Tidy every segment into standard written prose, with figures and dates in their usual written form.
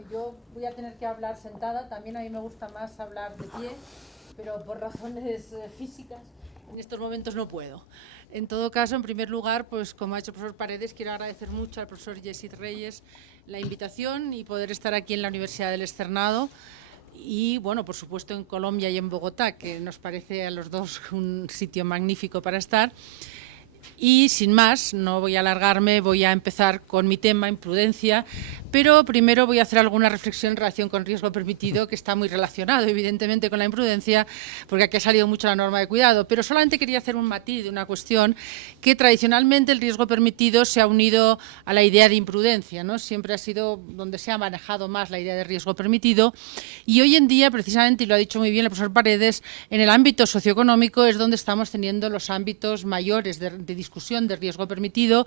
Bueno, yo voy a tener que hablar sentada, también a mí me gusta más hablar de pie, pero por razones físicas en estos momentos no puedo. En todo caso, en primer lugar, pues como ha hecho el profesor Paredes, quiero agradecer mucho al profesor Yesid Reyes la invitación y poder estar aquí en la Universidad del Externado. Y bueno, por supuesto en Colombia y en Bogotá, que nos parece a los dos un sitio magnífico para estar. Y sin más, no voy a alargarme, voy a empezar con mi tema, imprudencia, pero primero voy a hacer alguna reflexión en relación con riesgo permitido, que está muy relacionado evidentemente con la imprudencia, porque aquí ha salido mucho la norma de cuidado, pero solamente quería hacer un matiz de una cuestión que tradicionalmente el riesgo permitido se ha unido a la idea de imprudencia, ¿no? Siempre ha sido donde se ha manejado más la idea de riesgo permitido, y hoy en día, precisamente, y lo ha dicho muy bien el profesor Paredes, en el ámbito socioeconómico es donde estamos teniendo los ámbitos mayores de discusión de riesgo permitido.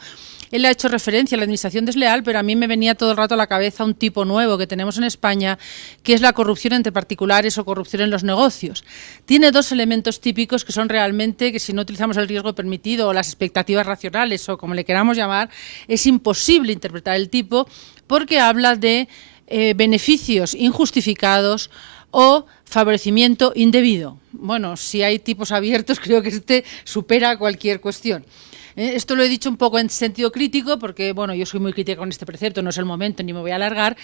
Él ha hecho referencia a la administración desleal, pero a mí me venía todo el rato a la cabeza un tipo nuevo que tenemos en España, que es la corrupción entre particulares o corrupción en los negocios. Tiene dos elementos típicos que son realmente, que si no utilizamos el riesgo permitido o las expectativas racionales o como le queramos llamar, es imposible interpretar el tipo, porque habla de beneficios injustificados o favorecimiento indebido. Bueno, si hay tipos abiertos, creo que este supera cualquier cuestión. Esto lo he dicho un poco en sentido crítico, porque bueno, yo soy muy crítica con este precepto, no es el momento ni me voy a alargar,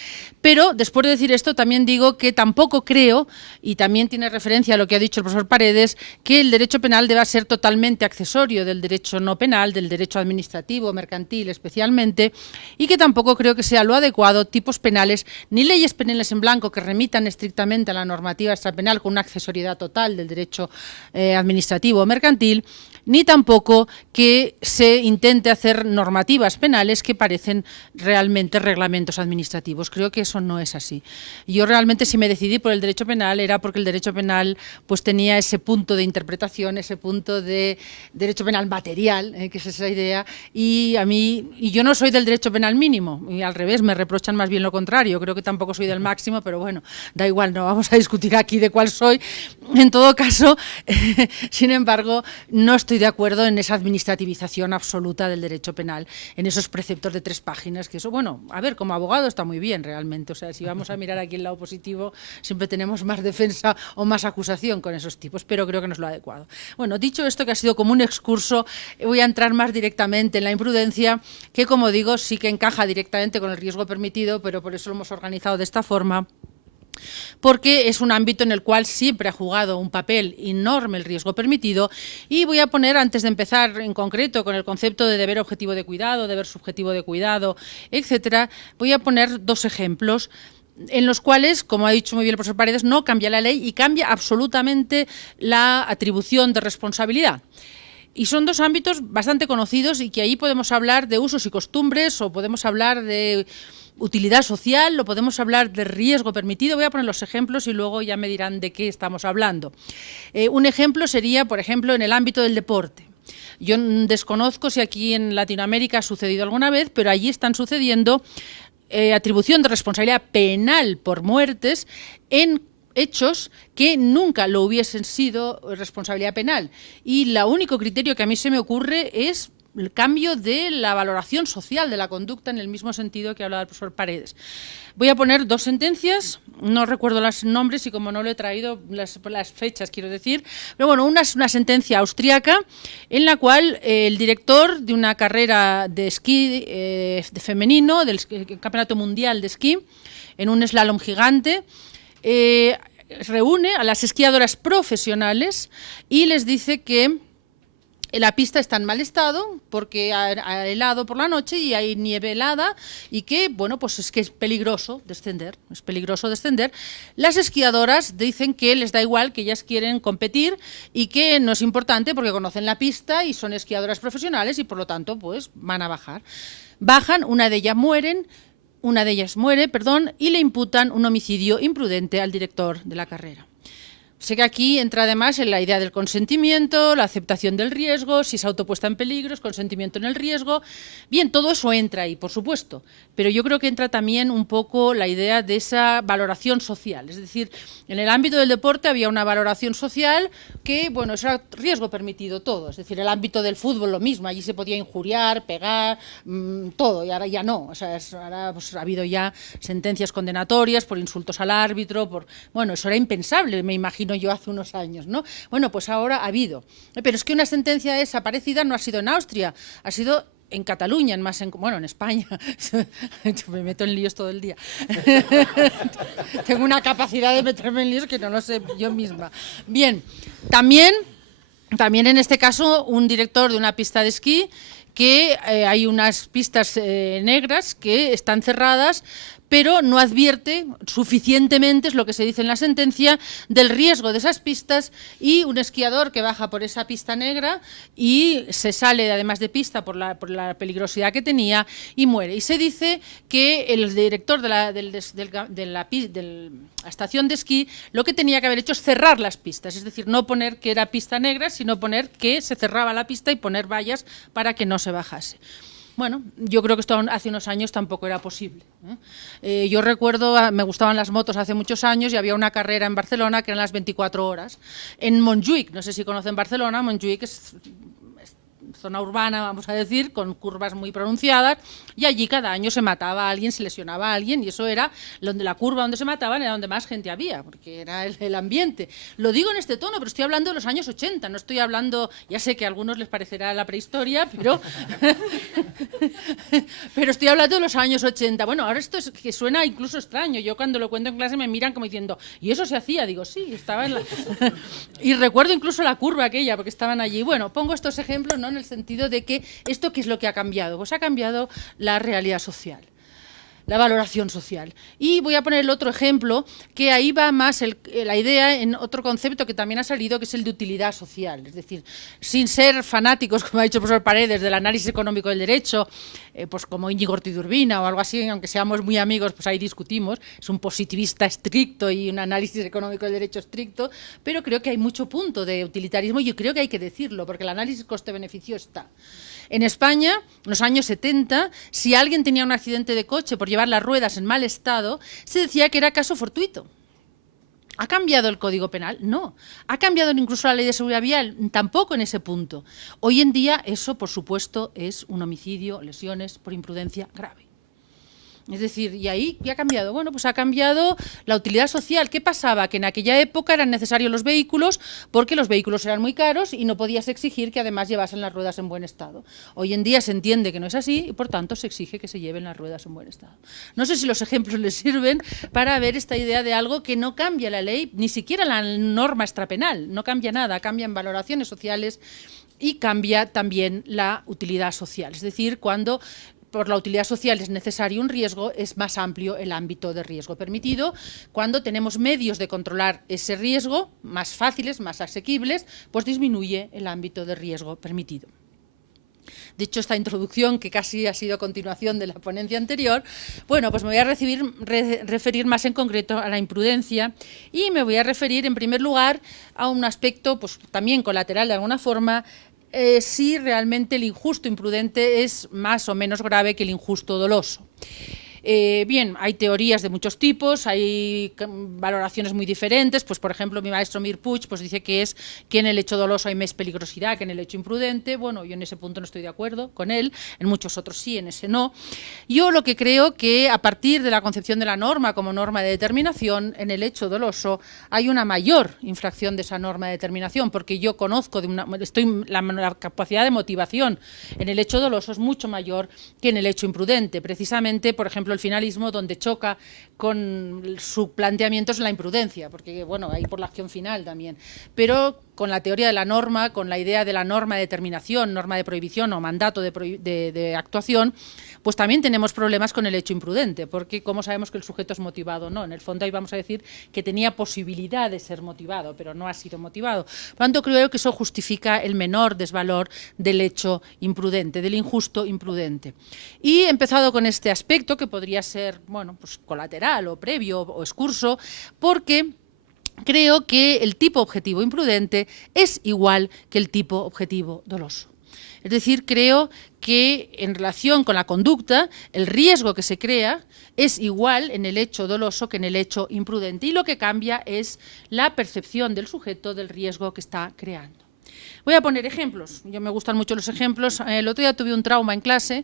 pero después de decir esto también digo que tampoco creo, y también tiene referencia a lo que ha dicho el profesor Paredes, que el derecho penal deba ser totalmente accesorio del derecho no penal, del derecho administrativo, mercantil especialmente, y que tampoco creo que sea lo adecuado tipos penales ni leyes penales en blanco que remitan estrictamente a la normativa extrapenal con una accesoriedad total del derecho administrativo o mercantil, ni tampoco que se intente hacer normativas penales que parecen realmente reglamentos administrativos. Creo que eso no es así. Yo realmente, si me decidí por el derecho penal, era porque el derecho penal pues tenía ese punto de interpretación, ese punto de derecho penal material, que es esa idea, y yo no soy del derecho penal mínimo, y al revés, me reprochan más bien lo contrario. Creo que tampoco soy del máximo, pero bueno, da igual, no vamos a discutir aquí de cuál soy. En todo caso, sin embargo, no estoy de acuerdo en esa administrativización absoluta del derecho penal, en esos preceptos de 3 páginas, que eso, bueno, a ver, como abogado está muy bien realmente, o sea, si vamos a mirar aquí el lado positivo, siempre tenemos más defensa o más acusación con esos tipos, pero creo que no es lo adecuado. Bueno, dicho esto, que ha sido como un excurso, voy a entrar más directamente en la imprudencia, que como digo, sí que encaja directamente con el riesgo permitido, pero por eso lo hemos organizado de esta forma, porque es un ámbito en el cual siempre ha jugado un papel enorme el riesgo permitido, y voy a poner, antes de empezar en concreto con el concepto de deber objetivo de cuidado, deber subjetivo de cuidado, etcétera, voy a poner 2 ejemplos en los cuales, como ha dicho muy bien el profesor Paredes, no cambia la ley y cambia absolutamente la atribución de responsabilidad. Y son 2 ámbitos bastante conocidos y que ahí podemos hablar de usos y costumbres, o podemos hablar de utilidad social, o podemos hablar de riesgo permitido. Voy a poner los ejemplos y luego ya me dirán de qué estamos hablando. Un ejemplo sería, por ejemplo, en el ámbito del deporte. Yo desconozco si aquí en Latinoamérica ha sucedido alguna vez, pero allí están sucediendo atribución de responsabilidad penal por muertes en hechos que nunca lo hubiesen sido responsabilidad penal. Y el único criterio que a mí se me ocurre es el cambio de la valoración social de la conducta, en el mismo sentido que hablaba el profesor Paredes. Voy a poner 2 sentencias, no recuerdo los nombres y como no lo he traído, las fechas quiero decir, pero bueno, una es una sentencia austríaca en la cual el director de una carrera de esquí de femenino, del Campeonato Mundial de Esquí, en un slalom gigante, reúne a las esquiadoras profesionales y les dice que la pista está en mal estado porque ha helado por la noche y hay nieve helada, y que, bueno, pues es que es peligroso descender, Las esquiadoras dicen que les da igual, que ellas quieren competir y que no es importante porque conocen la pista y son esquiadoras profesionales y por lo tanto pues van a bajar. Bajan, una de ellas muere, y le imputan un homicidio imprudente al director de la carrera. Sé que aquí entra además en la idea del consentimiento, la aceptación del riesgo, si es autopuesta en peligro, es consentimiento en el riesgo. Bien, todo eso entra ahí, por supuesto, pero yo creo que entra también un poco la idea de esa valoración social. Es decir, en el ámbito del deporte había una valoración social que, bueno, eso era riesgo permitido todo. Es decir, el ámbito del fútbol lo mismo, allí se podía injuriar, pegar, todo, y ahora ya no. O sea, ahora pues, ha habido ya sentencias condenatorias por insultos al árbitro, bueno, eso era impensable, me imagino yo hace unos años, ¿no? Bueno, pues ahora ha habido. Pero es que una sentencia esa parecida no ha sido en Austria, ha sido en Cataluña, en España. Me meto en líos todo el día. Tengo una capacidad de meterme en líos que no lo sé yo misma. Bien, también en este caso un director de una pista de esquí que hay unas pistas negras que están cerradas, pero no advierte suficientemente, es lo que se dice en la sentencia, del riesgo de esas pistas, y un esquiador que baja por esa pista negra y se sale además de pista por la peligrosidad que tenía y muere. Y se dice que el director de la estación de esquí lo que tenía que haber hecho es cerrar las pistas, es decir, no poner que era pista negra, sino poner que se cerraba la pista y poner vallas para que no se bajase. Bueno, yo creo que esto hace unos años tampoco era posible. Yo recuerdo, me gustaban las motos hace muchos años y había una carrera en Barcelona que eran las 24 horas. En Montjuïc, no sé si conocen Barcelona, Montjuïc es zona urbana, vamos a decir, con curvas muy pronunciadas, y allí cada año se mataba a alguien, se lesionaba a alguien, y eso era donde la curva donde se mataban era donde más gente había, porque era el ambiente. Lo digo en este tono, pero estoy hablando de los años 80, no estoy hablando, ya sé que a algunos les parecerá la prehistoria, pero pero estoy hablando de los años 80. Bueno, ahora esto es que suena incluso extraño. Yo cuando lo cuento en clase me miran como diciendo, ¿y eso se hacía? Digo, sí, estaba en la... Y recuerdo incluso la curva aquella, porque estaban allí. Bueno, pongo estos ejemplos, ¿no?, en el sentido de que esto, ¿qué es lo que ha cambiado? Pues ha cambiado la realidad social, la valoración social. Y voy a poner el otro ejemplo, que ahí va más la idea en otro concepto que también ha salido, que es el de utilidad social. Es decir, sin ser fanáticos, como ha dicho el profesor Paredes, del análisis económico del derecho, pues como Íñigo Ortiz de Urbina o algo así, aunque seamos muy amigos, pues ahí discutimos, es un positivista estricto y un análisis económico del derecho estricto, pero creo que hay mucho punto de utilitarismo y yo creo que hay que decirlo, porque el análisis coste-beneficio está. En España, en los años 70, si alguien tenía un accidente de coche por llevar las ruedas en mal estado, se decía que era caso fortuito. ¿Ha cambiado el Código Penal? No. ¿Ha cambiado incluso la Ley de Seguridad Vial? Tampoco en ese punto. Hoy en día eso, por supuesto, es un homicidio, lesiones por imprudencia grave. Es decir, ¿y ahí qué ha cambiado? Bueno, pues ha cambiado la utilidad social. ¿Qué pasaba? Que en aquella época eran necesarios los vehículos porque los vehículos eran muy caros y no podías exigir que además llevasen las ruedas en buen estado. Hoy en día se entiende que no es así y por tanto se exige que se lleven las ruedas en buen estado. No sé si los ejemplos les sirven para ver esta idea de algo que no cambia la ley, ni siquiera la norma extrapenal, no cambia nada, cambian valoraciones sociales y cambia también la utilidad social. Es decir, cuando por la utilidad social es necesario un riesgo, es más amplio el ámbito de riesgo permitido. Cuando tenemos medios de controlar ese riesgo, más fáciles, más asequibles, pues disminuye el ámbito de riesgo permitido. De hecho, esta introducción, que casi ha sido continuación de la ponencia anterior, bueno, pues me voy a referir más en concreto a la imprudencia y me voy a referir, en primer lugar, a un aspecto pues, también colateral de alguna forma, si realmente el injusto imprudente es más o menos grave que el injusto doloso. Bien, hay teorías de muchos tipos, hay valoraciones muy diferentes, pues por ejemplo mi maestro Mir Puig pues dice que en el hecho doloso hay más peligrosidad que en el hecho imprudente. Bueno, yo en ese punto no estoy de acuerdo con él, en muchos otros sí, en ese no. Yo lo que creo que a partir de la concepción de la norma como norma de determinación, en el hecho doloso hay una mayor infracción de esa norma de determinación, porque yo conozco, la capacidad de motivación en el hecho doloso es mucho mayor que en el hecho imprudente, precisamente, por ejemplo, el finalismo, donde choca con su planteamiento es la imprudencia, porque bueno, ahí por la acción final también, pero con la teoría de la norma, con la idea de la norma de determinación, norma de prohibición o mandato de actuación, pues también tenemos problemas con el hecho imprudente, porque ¿cómo sabemos que el sujeto es motivado? No, en el fondo ahí vamos a decir que tenía posibilidad de ser motivado, pero no ha sido motivado. Por lo tanto, creo que eso justifica el menor desvalor del hecho imprudente, del injusto imprudente. Y he empezado con este aspecto que podría ser, bueno, pues colateral o previo o excurso, porque creo que el tipo objetivo imprudente es igual que el tipo objetivo doloso. Es decir, creo que en relación con la conducta, el riesgo que se crea es igual en el hecho doloso que en el hecho imprudente, y lo que cambia es la percepción del sujeto del riesgo que está creando. Voy a poner ejemplos. Yo me gustan mucho los ejemplos. El otro día tuve un trauma en clase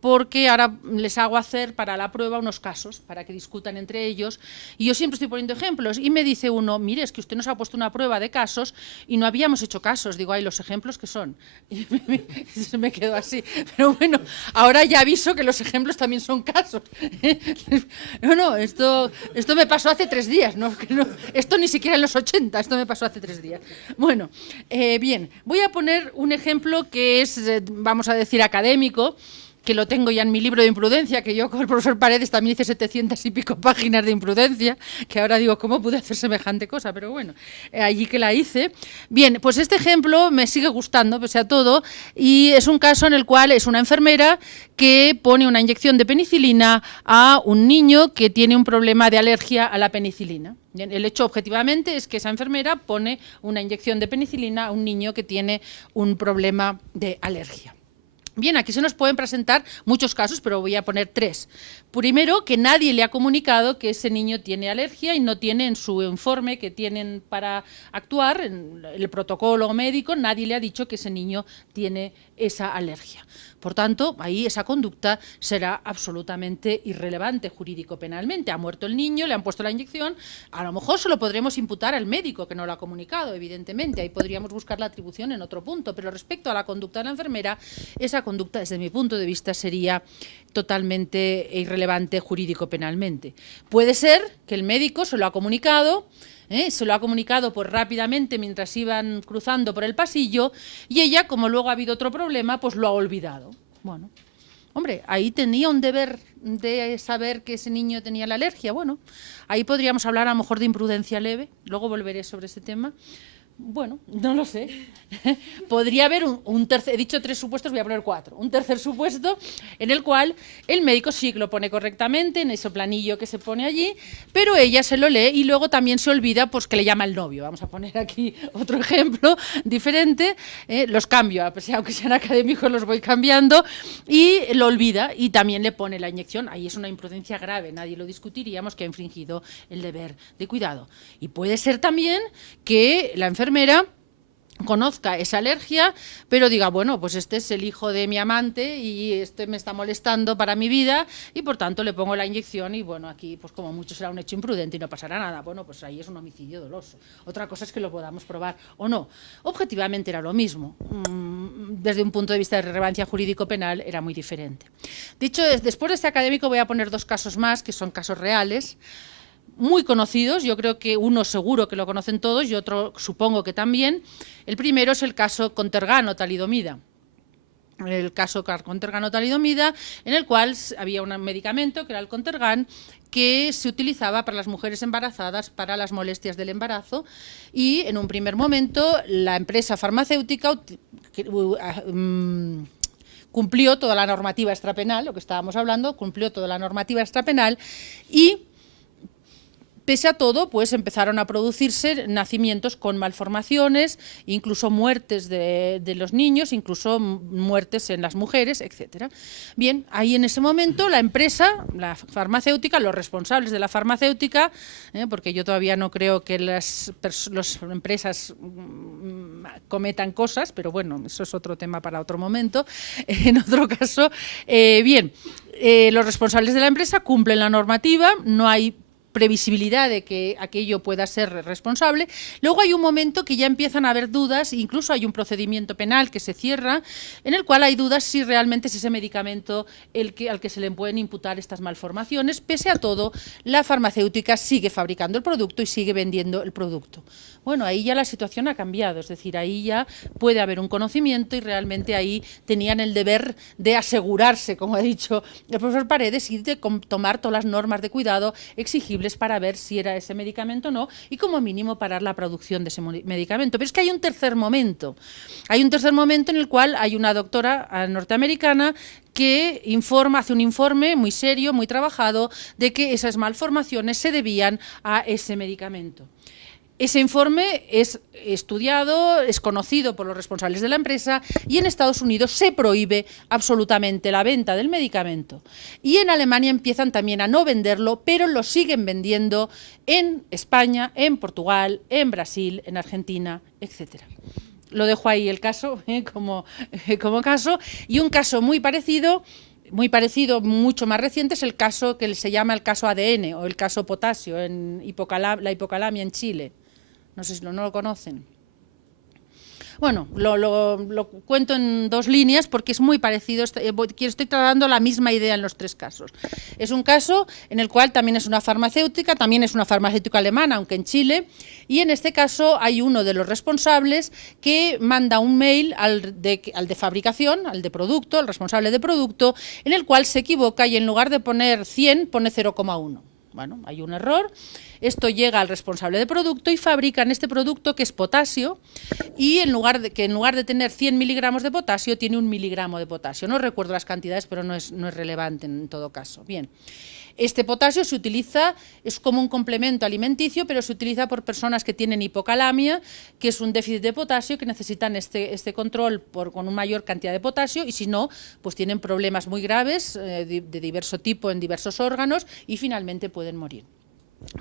porque ahora les hago hacer para la prueba unos casos, para que discutan entre ellos, y yo siempre estoy poniendo ejemplos, y me dice uno, mire, es que usted nos ha puesto una prueba de casos y no habíamos hecho casos. Digo, ay, ¿los ejemplos qué son? Y se me quedó así. Pero bueno, ahora ya aviso que los ejemplos también son casos. No, esto me pasó hace 3 días, ¿no? Esto ni siquiera en los 80, esto me pasó hace 3 días. Bueno, bien, voy a poner un ejemplo que es, vamos a decir, académico, que lo tengo ya en mi libro de imprudencia, que yo con el profesor Paredes también hice 700 y pico páginas de imprudencia, que ahora digo, ¿cómo pude hacer semejante cosa? Pero bueno, allí que la hice. Bien, pues este ejemplo me sigue gustando, pese a todo, y es un caso en el cual es una enfermera que pone una inyección de penicilina a un niño que tiene un problema de alergia a la penicilina. Bien, el hecho objetivamente es que esa enfermera pone una inyección de penicilina a un niño que tiene un problema de alergia. Bien, aquí se nos pueden presentar muchos casos, pero voy a poner 3. Primero, que nadie le ha comunicado que ese niño tiene alergia y no tiene en su informe que tienen para actuar, en el protocolo médico, nadie le ha dicho que ese niño tiene esa alergia. Por tanto, ahí esa conducta será absolutamente irrelevante jurídico-penalmente. Ha muerto el niño, le han puesto la inyección, a lo mejor se lo podremos imputar al médico que no lo ha comunicado, evidentemente, ahí podríamos buscar la atribución en otro punto, pero respecto a la conducta de la enfermera, esa conducta, desde mi punto de vista, sería totalmente irrelevante jurídico-penalmente. Puede ser que el médico se lo ha comunicado, se lo ha comunicado pues rápidamente mientras iban cruzando por el pasillo, y ella, como luego ha habido otro problema, pues lo ha olvidado. Bueno, hombre, ahí tenía un deber de saber que ese niño tenía la alergia. Bueno, ahí podríamos hablar a lo mejor de imprudencia leve, luego volveré sobre ese tema. Bueno, no lo sé. Podría haber un tercer, he dicho 3 supuestos, voy a poner 4. Un tercer supuesto en el cual el médico sí que lo pone correctamente en ese planillo que se pone allí, pero ella se lo lee y luego también se olvida pues que le llama el novio. Vamos a poner aquí otro ejemplo diferente. Los cambio, aunque sean académicos los voy cambiando, y lo olvida y también le pone la inyección. Ahí es una imprudencia grave, nadie lo discutiríamos, que ha infringido el deber de cuidado. Y puede ser también que la enfermera conozca esa alergia, pero diga, bueno, pues este es el hijo de mi amante y este me está molestando para mi vida y por tanto le pongo la inyección y bueno, aquí pues como mucho será un hecho imprudente y no pasará nada. Bueno, pues ahí es un homicidio doloso. Otra cosa es que lo podamos probar o no. Objetivamente era lo mismo. Desde un punto de vista de relevancia jurídico-penal era muy diferente. Dicho, después de este académico voy a poner 2 casos más, que son casos reales, muy conocidos. Yo creo que uno seguro que lo conocen todos y otro supongo que también. El primero es el caso Contergano-talidomida. El caso Contergano-talidomida, en el cual había un medicamento que era el Contergan, que se utilizaba para las mujeres embarazadas para las molestias del embarazo, y en un primer momento la empresa farmacéutica cumplió toda la normativa extrapenal, lo que estábamos hablando, cumplió toda la normativa extrapenal y pese a todo, pues empezaron a producirse nacimientos con malformaciones, incluso muertes de los niños, incluso muertes en las mujeres, etcétera. Bien, ahí en ese momento la empresa, la farmacéutica, los responsables de la farmacéutica, porque yo todavía no creo que las empresas cometan cosas, pero bueno, eso es otro tema para otro momento. En otro caso, los responsables de la empresa cumplen la normativa, no hay previsibilidad de que aquello pueda ser responsable. Luego hay un momento que ya empiezan a haber dudas, incluso hay un procedimiento penal que se cierra, en el cual hay dudas si realmente es ese medicamento al que se le pueden imputar estas malformaciones. Pese a todo, la farmacéutica sigue fabricando el producto y sigue vendiendo el producto. Bueno, ahí ya la situación ha cambiado, es decir, ahí ya puede haber un conocimiento y realmente ahí tenían el deber de asegurarse, como ha dicho el profesor Paredes, y de tomar todas las normas de cuidado exigibles para ver si era ese medicamento o no, y como mínimo parar la producción de ese medicamento. Pero es que hay un tercer momento. Hay un tercer momento en el cual hay una doctora norteamericana que hace un informe muy serio, muy trabajado, de que esas malformaciones se debían a ese medicamento. Ese informe es estudiado, es conocido por los responsables de la empresa y en Estados Unidos se prohíbe absolutamente la venta del medicamento. Y en Alemania empiezan también a no venderlo, pero lo siguen vendiendo en España, en Portugal, en Brasil, en Argentina, etcétera. Lo dejo ahí el caso como caso. Y un caso muy parecido, mucho más reciente, es el caso que se llama el caso ADN o el caso potasio, en la hipocalamia en Chile. No sé si no lo conocen. Bueno, lo cuento en dos líneas porque es muy parecido, estoy tratando la misma idea en los tres casos. Es un caso en el cual también es una farmacéutica alemana, aunque en Chile, y en este caso hay uno de los responsables que manda un mail al de fabricación, al de producto, al responsable de producto, en el cual se equivoca y en lugar de poner 100 pone 0,1. Bueno, hay un error, esto llega al responsable de producto y fabrican este producto que es potasio y en lugar de tener 100 miligramos de potasio tiene 1 miligramo de potasio. No recuerdo las cantidades, pero no es relevante en todo caso. Bien. Este potasio se utiliza, es como un complemento alimenticio, pero se utiliza por personas que tienen hipocalamia, que es un déficit de potasio, que necesitan este control con una mayor cantidad de potasio, y si no, pues tienen problemas muy graves de diverso tipo en diversos órganos y finalmente pueden morir.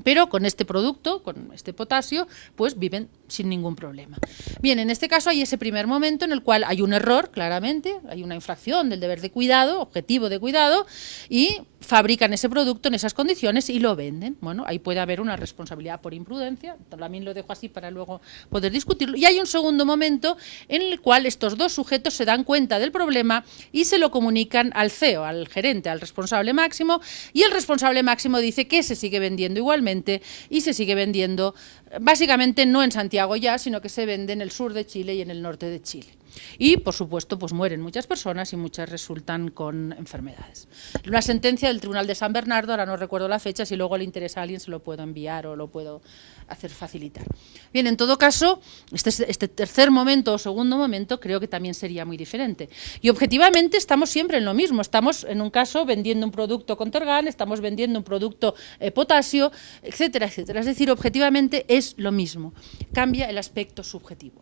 Pero con este producto, con este potasio, pues viven sin ningún problema. Bien, en este caso hay ese primer momento en el cual hay un error, claramente, hay una infracción del deber de cuidado, objetivo de cuidado, y fabrican ese producto en esas condiciones y lo venden. Bueno, ahí puede haber una responsabilidad por imprudencia, también lo dejo así para luego poder discutirlo. Y hay un segundo momento en el cual estos dos sujetos se dan cuenta del problema y se lo comunican al CEO, al gerente, al responsable máximo, y el responsable máximo dice que se sigue vendiendo igualmente y se sigue vendiendo básicamente no en Santiago ya, sino que se vende en el sur de Chile y en el norte de Chile. Y, por supuesto, pues mueren muchas personas y muchas resultan con enfermedades. Una sentencia del Tribunal de San Bernardo, ahora no recuerdo la fecha, si luego le interesa a alguien se lo puedo enviar o lo puedo hacer facilitar. Bien, en todo caso, este tercer momento o segundo momento creo que también sería muy diferente. Y objetivamente estamos siempre en lo mismo. Estamos, en un caso, vendiendo un producto con Tergan, estamos vendiendo un producto potasio, etcétera, etcétera. Es decir, objetivamente es lo mismo. Cambia el aspecto subjetivo.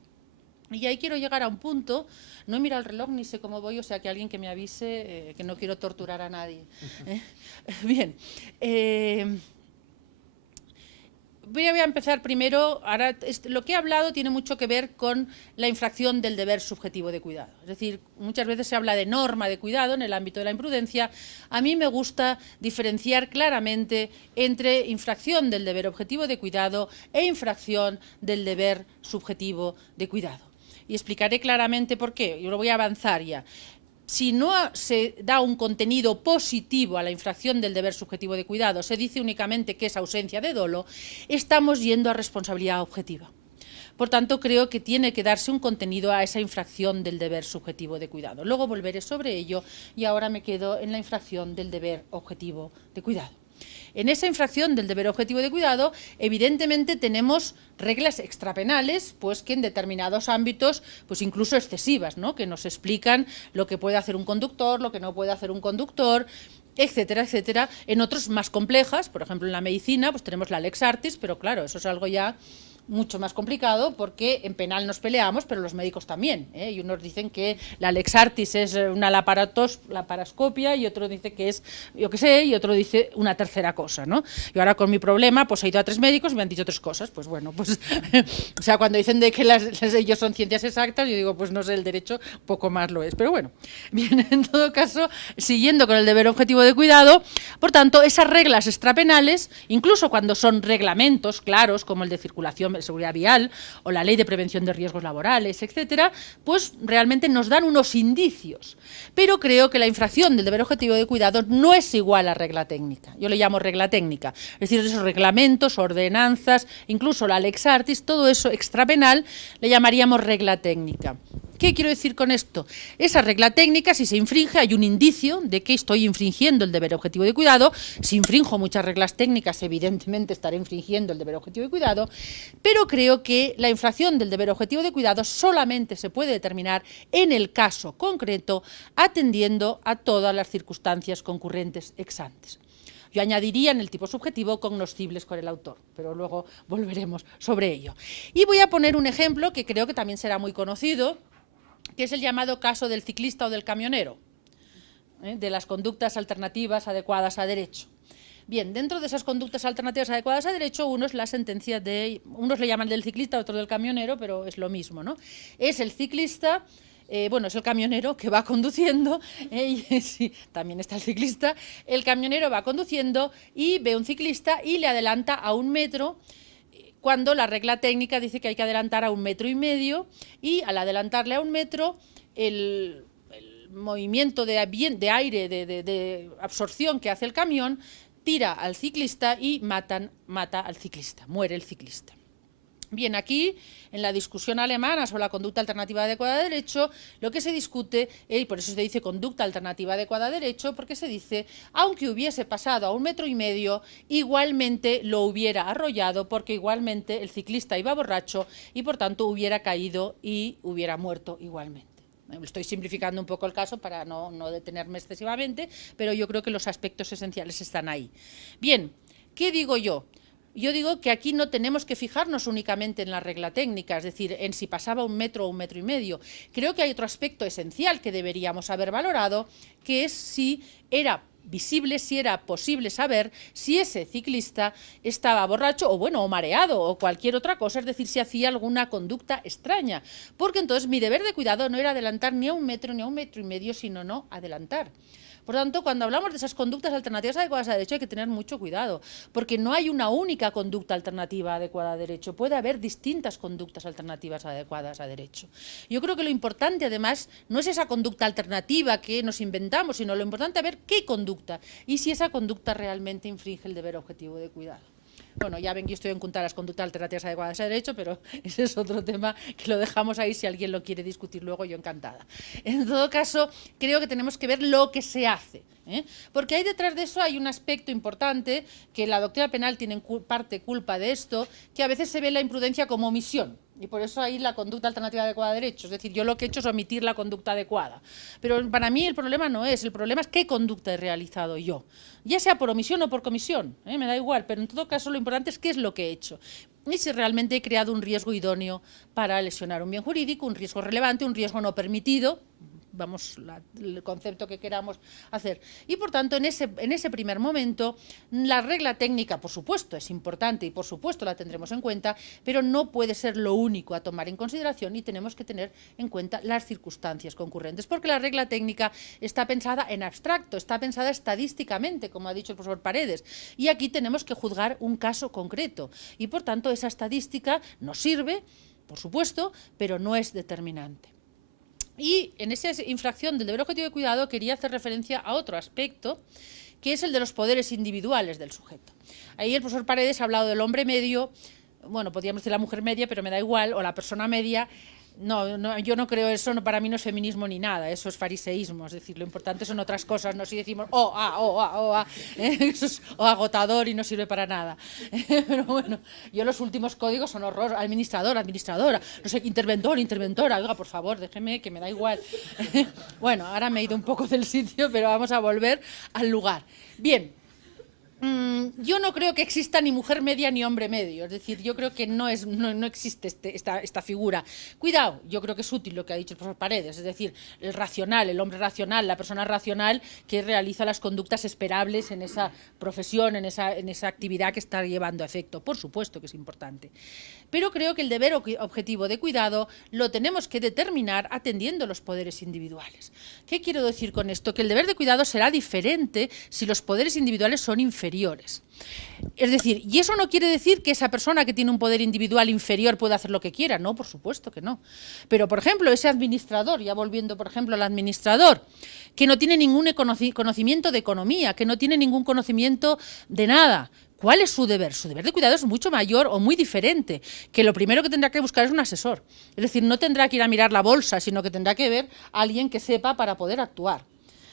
Y ahí quiero llegar a un punto, no he mirado el reloj ni sé cómo voy, o sea que alguien que me avise, que no quiero torturar a nadie. Bien, voy a empezar primero, ahora lo que he hablado tiene mucho que ver con la infracción del deber subjetivo de cuidado. Es decir, muchas veces se habla de norma de cuidado en el ámbito de la imprudencia. A mí me gusta diferenciar claramente entre infracción del deber objetivo de cuidado e infracción del deber subjetivo de cuidado. Y explicaré claramente por qué. Yo lo voy a avanzar ya. Si no se da un contenido positivo a la infracción del deber subjetivo de cuidado, se dice únicamente que es ausencia de dolo, estamos yendo a responsabilidad objetiva. Por tanto, creo que tiene que darse un contenido a esa infracción del deber subjetivo de cuidado. Luego volveré sobre ello y ahora me quedo en la infracción del deber objetivo de cuidado. En esa infracción del deber objetivo de cuidado, evidentemente tenemos reglas extrapenales, pues que en determinados ámbitos, pues incluso excesivas, ¿no? Que nos explican lo que puede hacer un conductor, lo que no puede hacer un conductor, etcétera, etcétera. En otros más complejas, por ejemplo en la medicina, pues tenemos la lex artis, pero claro, eso es algo ya mucho más complicado porque en penal nos peleamos, pero los médicos también, ¿eh? Y unos dicen que la lex artis es una laparoscopia y otro dice que es, yo qué sé, y otro dice una tercera cosa, ¿no? Y ahora con mi problema, pues he ido a 3 médicos y me han dicho 3 cosas, pues bueno, pues o sea, cuando dicen de que ellos son ciencias exactas, yo digo, pues no sé, el derecho poco más lo es, pero bueno. Bien, en todo caso, siguiendo con el deber objetivo de cuidado, por tanto, esas reglas extrapenales, incluso cuando son reglamentos claros, como el de circulación, seguridad vial o la ley de prevención de riesgos laborales, etcétera, pues realmente nos dan unos indicios. Pero creo que la infracción del deber objetivo de cuidado no es igual a regla técnica. Yo le llamo regla técnica. Es decir, esos reglamentos, ordenanzas, incluso la lex artis, todo eso extrapenal le llamaríamos regla técnica. ¿Qué quiero decir con esto? Esa regla técnica, si se infringe, hay un indicio de que estoy infringiendo el deber objetivo de cuidado. Si infrinjo muchas reglas técnicas, evidentemente estaré infringiendo el deber objetivo de cuidado, pero creo que la infracción del deber objetivo de cuidado solamente se puede determinar en el caso concreto, atendiendo a todas las circunstancias concurrentes ex ante. Yo añadiría en el tipo subjetivo cognoscibles con el autor, pero luego volveremos sobre ello. Y voy a poner un ejemplo que creo que también será muy conocido, que es el llamado caso del ciclista o del camionero, de las conductas alternativas adecuadas a derecho. Bien, dentro de esas conductas alternativas adecuadas a derecho, unos le llaman del ciclista, otros del camionero, pero es lo mismo, ¿no? Es el ciclista, es el camionero que va conduciendo, sí, también está el ciclista, el camionero va conduciendo y ve un ciclista y le adelanta a 1 metro, cuando la regla técnica dice que hay que adelantar a 1,5 metros, y al adelantarle a 1 metro, el movimiento de aire, de absorción que hace el camión, tira al ciclista y mata al ciclista, muere el ciclista. Bien, aquí, en la discusión alemana sobre la conducta alternativa adecuada a derecho, lo que se discute, y por eso se dice conducta alternativa adecuada a derecho, porque se dice, aunque hubiese pasado a 1,5 metros, igualmente lo hubiera arrollado, porque igualmente el ciclista iba borracho y por tanto hubiera caído y hubiera muerto igualmente. Estoy simplificando un poco el caso para no detenerme excesivamente, pero yo creo que los aspectos esenciales están ahí. Bien, ¿qué digo yo? Yo digo que aquí no tenemos que fijarnos únicamente en la regla técnica, es decir, en si pasaba 1 metro o 1,5 metros. Creo que hay otro aspecto esencial que deberíamos haber valorado, que es si era visible, si era posible saber si ese ciclista estaba borracho o mareado o cualquier otra cosa, es decir, si hacía alguna conducta extraña, porque entonces mi deber de cuidado no era adelantar ni a 1 metro ni a 1,5 metros, sino no adelantar. Por tanto, cuando hablamos de esas conductas alternativas adecuadas a derecho hay que tener mucho cuidado, porque no hay una única conducta alternativa adecuada a derecho, puede haber distintas conductas alternativas adecuadas a derecho. Yo creo que lo importante, además, no es esa conducta alternativa que nos inventamos, sino lo importante es ver qué conducta y si esa conducta realmente infringe el deber objetivo de cuidado. Bueno, ya ven que yo estoy en contra de las conductas alternativas adecuadas a derecho, pero ese es otro tema que lo dejamos ahí, si alguien lo quiere discutir luego, yo encantada. En todo caso, creo que tenemos que ver lo que se hace, porque ahí detrás de eso hay un aspecto importante, que la doctrina penal tiene parte culpa de esto, que a veces se ve la imprudencia como omisión. Y por eso ahí la conducta alternativa adecuada a derecho. Es decir, yo lo que he hecho es omitir la conducta adecuada. Pero para mí el problema no es, el problema es qué conducta he realizado yo. Ya sea por omisión o por comisión, me da igual, pero en todo caso lo importante es qué es lo que he hecho. Y si realmente he creado un riesgo idóneo para lesionar un bien jurídico, un riesgo relevante, un riesgo no permitido, el concepto que queramos hacer. Y por tanto, en ese primer momento, la regla técnica, por supuesto, es importante y por supuesto la tendremos en cuenta, pero no puede ser lo único a tomar en consideración y tenemos que tener en cuenta las circunstancias concurrentes, porque la regla técnica está pensada en abstracto, está pensada estadísticamente, como ha dicho el profesor Paredes, y aquí tenemos que juzgar un caso concreto y por tanto esa estadística nos sirve, por supuesto, pero no es determinante. Y en esa infracción del deber objetivo de cuidado quería hacer referencia a otro aspecto, que es el de los poderes individuales del sujeto. Ahí el profesor Paredes ha hablado del hombre medio, bueno, podríamos decir la mujer media, pero me da igual, o la persona media. No, yo no creo eso, para mí no es feminismo ni nada, eso es fariseísmo, es decir, lo importante son otras cosas, no si decimos eso es agotador y no sirve para nada. Pero bueno, yo los últimos códigos son horror, administrador, administradora, no sé, interventor, interventora, oiga, por favor, déjeme, que me da igual. Bueno, ahora me he ido un poco del sitio, pero vamos a volver al lugar. Bien. Yo no creo que exista ni mujer media ni hombre medio, es decir, yo creo que no existe esta figura. Cuidado, yo creo que es útil lo que ha dicho el profesor Paredes, es decir, el racional, el hombre racional, la persona racional que realiza las conductas esperables en esa profesión, en esa actividad que está llevando a efecto. Por supuesto que es importante. Pero creo que el deber objetivo de cuidado lo tenemos que determinar atendiendo los poderes individuales. ¿Qué quiero decir con esto? Que el deber de cuidado será diferente si los poderes individuales son inferiores. Es decir, y eso no quiere decir que esa persona que tiene un poder individual inferior pueda hacer lo que quiera, no, por supuesto que no. Pero, por ejemplo, ese administrador, ya volviendo, por ejemplo, al administrador, que no tiene ningún conocimiento de economía, que no tiene ningún conocimiento de nada, ¿cuál es su deber? Su deber de cuidado es mucho mayor o muy diferente, que lo primero que tendrá que buscar es un asesor. Es decir, no tendrá que ir a mirar la bolsa, sino que tendrá que ver a alguien que sepa para poder actuar.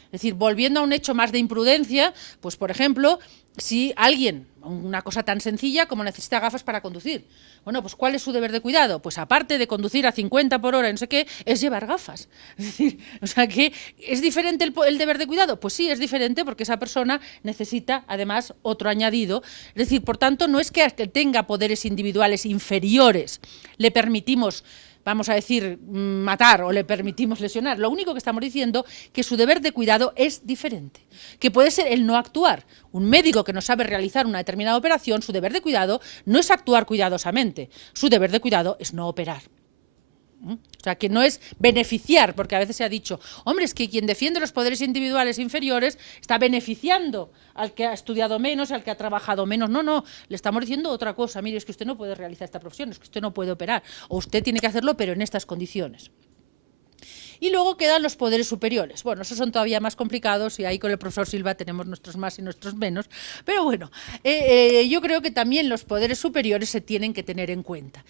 Es decir, volviendo a un hecho más de imprudencia, pues por ejemplo, si alguien, una cosa tan sencilla como necesita gafas para conducir, bueno, pues ¿cuál es su deber de cuidado? Pues aparte de conducir a 50 por hora, no sé qué, es llevar gafas. Es decir, o sea que ¿es diferente el deber de cuidado? Pues sí, es diferente porque esa persona necesita además otro añadido. Es decir, por tanto, no es que tenga poderes individuales inferiores, le permitimos, vamos a decir, matar o le permitimos lesionar. Lo único que estamos diciendo es que su deber de cuidado es diferente, que puede ser el no actuar. Un médico que no sabe realizar una determinada operación, su deber de cuidado no es actuar cuidadosamente, su deber de cuidado es no operar. O sea, que no es beneficiar, porque a veces se ha dicho, hombre, es que quien defiende los poderes individuales inferiores está beneficiando al que ha estudiado menos, al que ha trabajado menos. No, no, le estamos diciendo otra cosa. Mire, es que usted no puede realizar esta profesión, es que usted no puede operar, o usted tiene que hacerlo, pero en estas condiciones. Y luego quedan los poderes superiores. Bueno, esos son todavía más complicados y ahí con el profesor Silva tenemos nuestros más y nuestros menos. Pero bueno, yo creo que también los poderes superiores se tienen que tener en cuenta.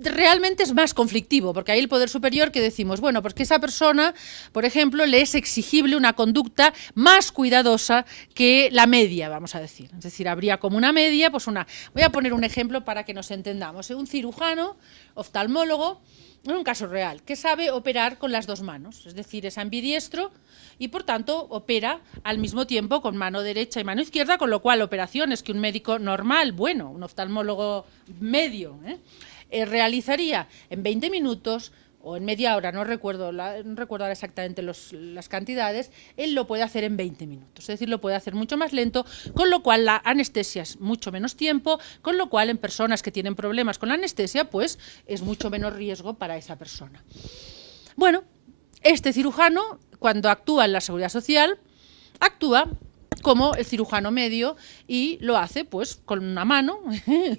Realmente es más conflictivo, porque hay el poder superior que decimos, bueno, pues que esa persona, por ejemplo, le es exigible una conducta más cuidadosa que la media, vamos a decir. Es decir, habría como una media, pues una... Voy a poner un ejemplo para que nos entendamos. Un cirujano, oftalmólogo, en un caso real, que sabe operar con las dos manos, es decir, es ambidiestro y por tanto opera al mismo tiempo con mano derecha y mano izquierda, con lo cual operaciones que un médico normal, bueno, un oftalmólogo medio, realizaría en 20 minutos o en media hora, no recuerdo ahora exactamente las cantidades, él lo puede hacer en 20 minutos, es decir, lo puede hacer mucho más lento, con lo cual la anestesia es mucho menos tiempo, con lo cual en personas que tienen problemas con la anestesia, pues es mucho menos riesgo para esa persona. Bueno, este cirujano, cuando actúa en la Seguridad Social, actúa como el cirujano medio y lo hace pues con una mano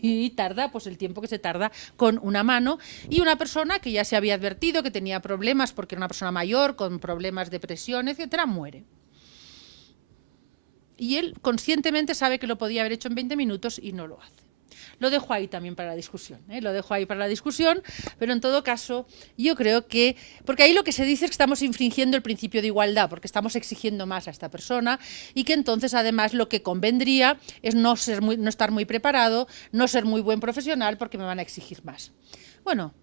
y tarda pues el tiempo que se tarda con una mano, y una persona que ya se había advertido que tenía problemas porque era una persona mayor con problemas de presión, etcétera, muere. Y él conscientemente sabe que lo podía haber hecho en 20 minutos y no lo hace. Lo dejo ahí también para la discusión, lo dejo ahí para la discusión, pero en todo caso yo creo que, porque ahí lo que se dice es que estamos infringiendo el principio de igualdad, porque estamos exigiendo más a esta persona y que entonces además lo que convendría es no estar muy preparado, no ser muy buen profesional porque me van a exigir más. Bueno,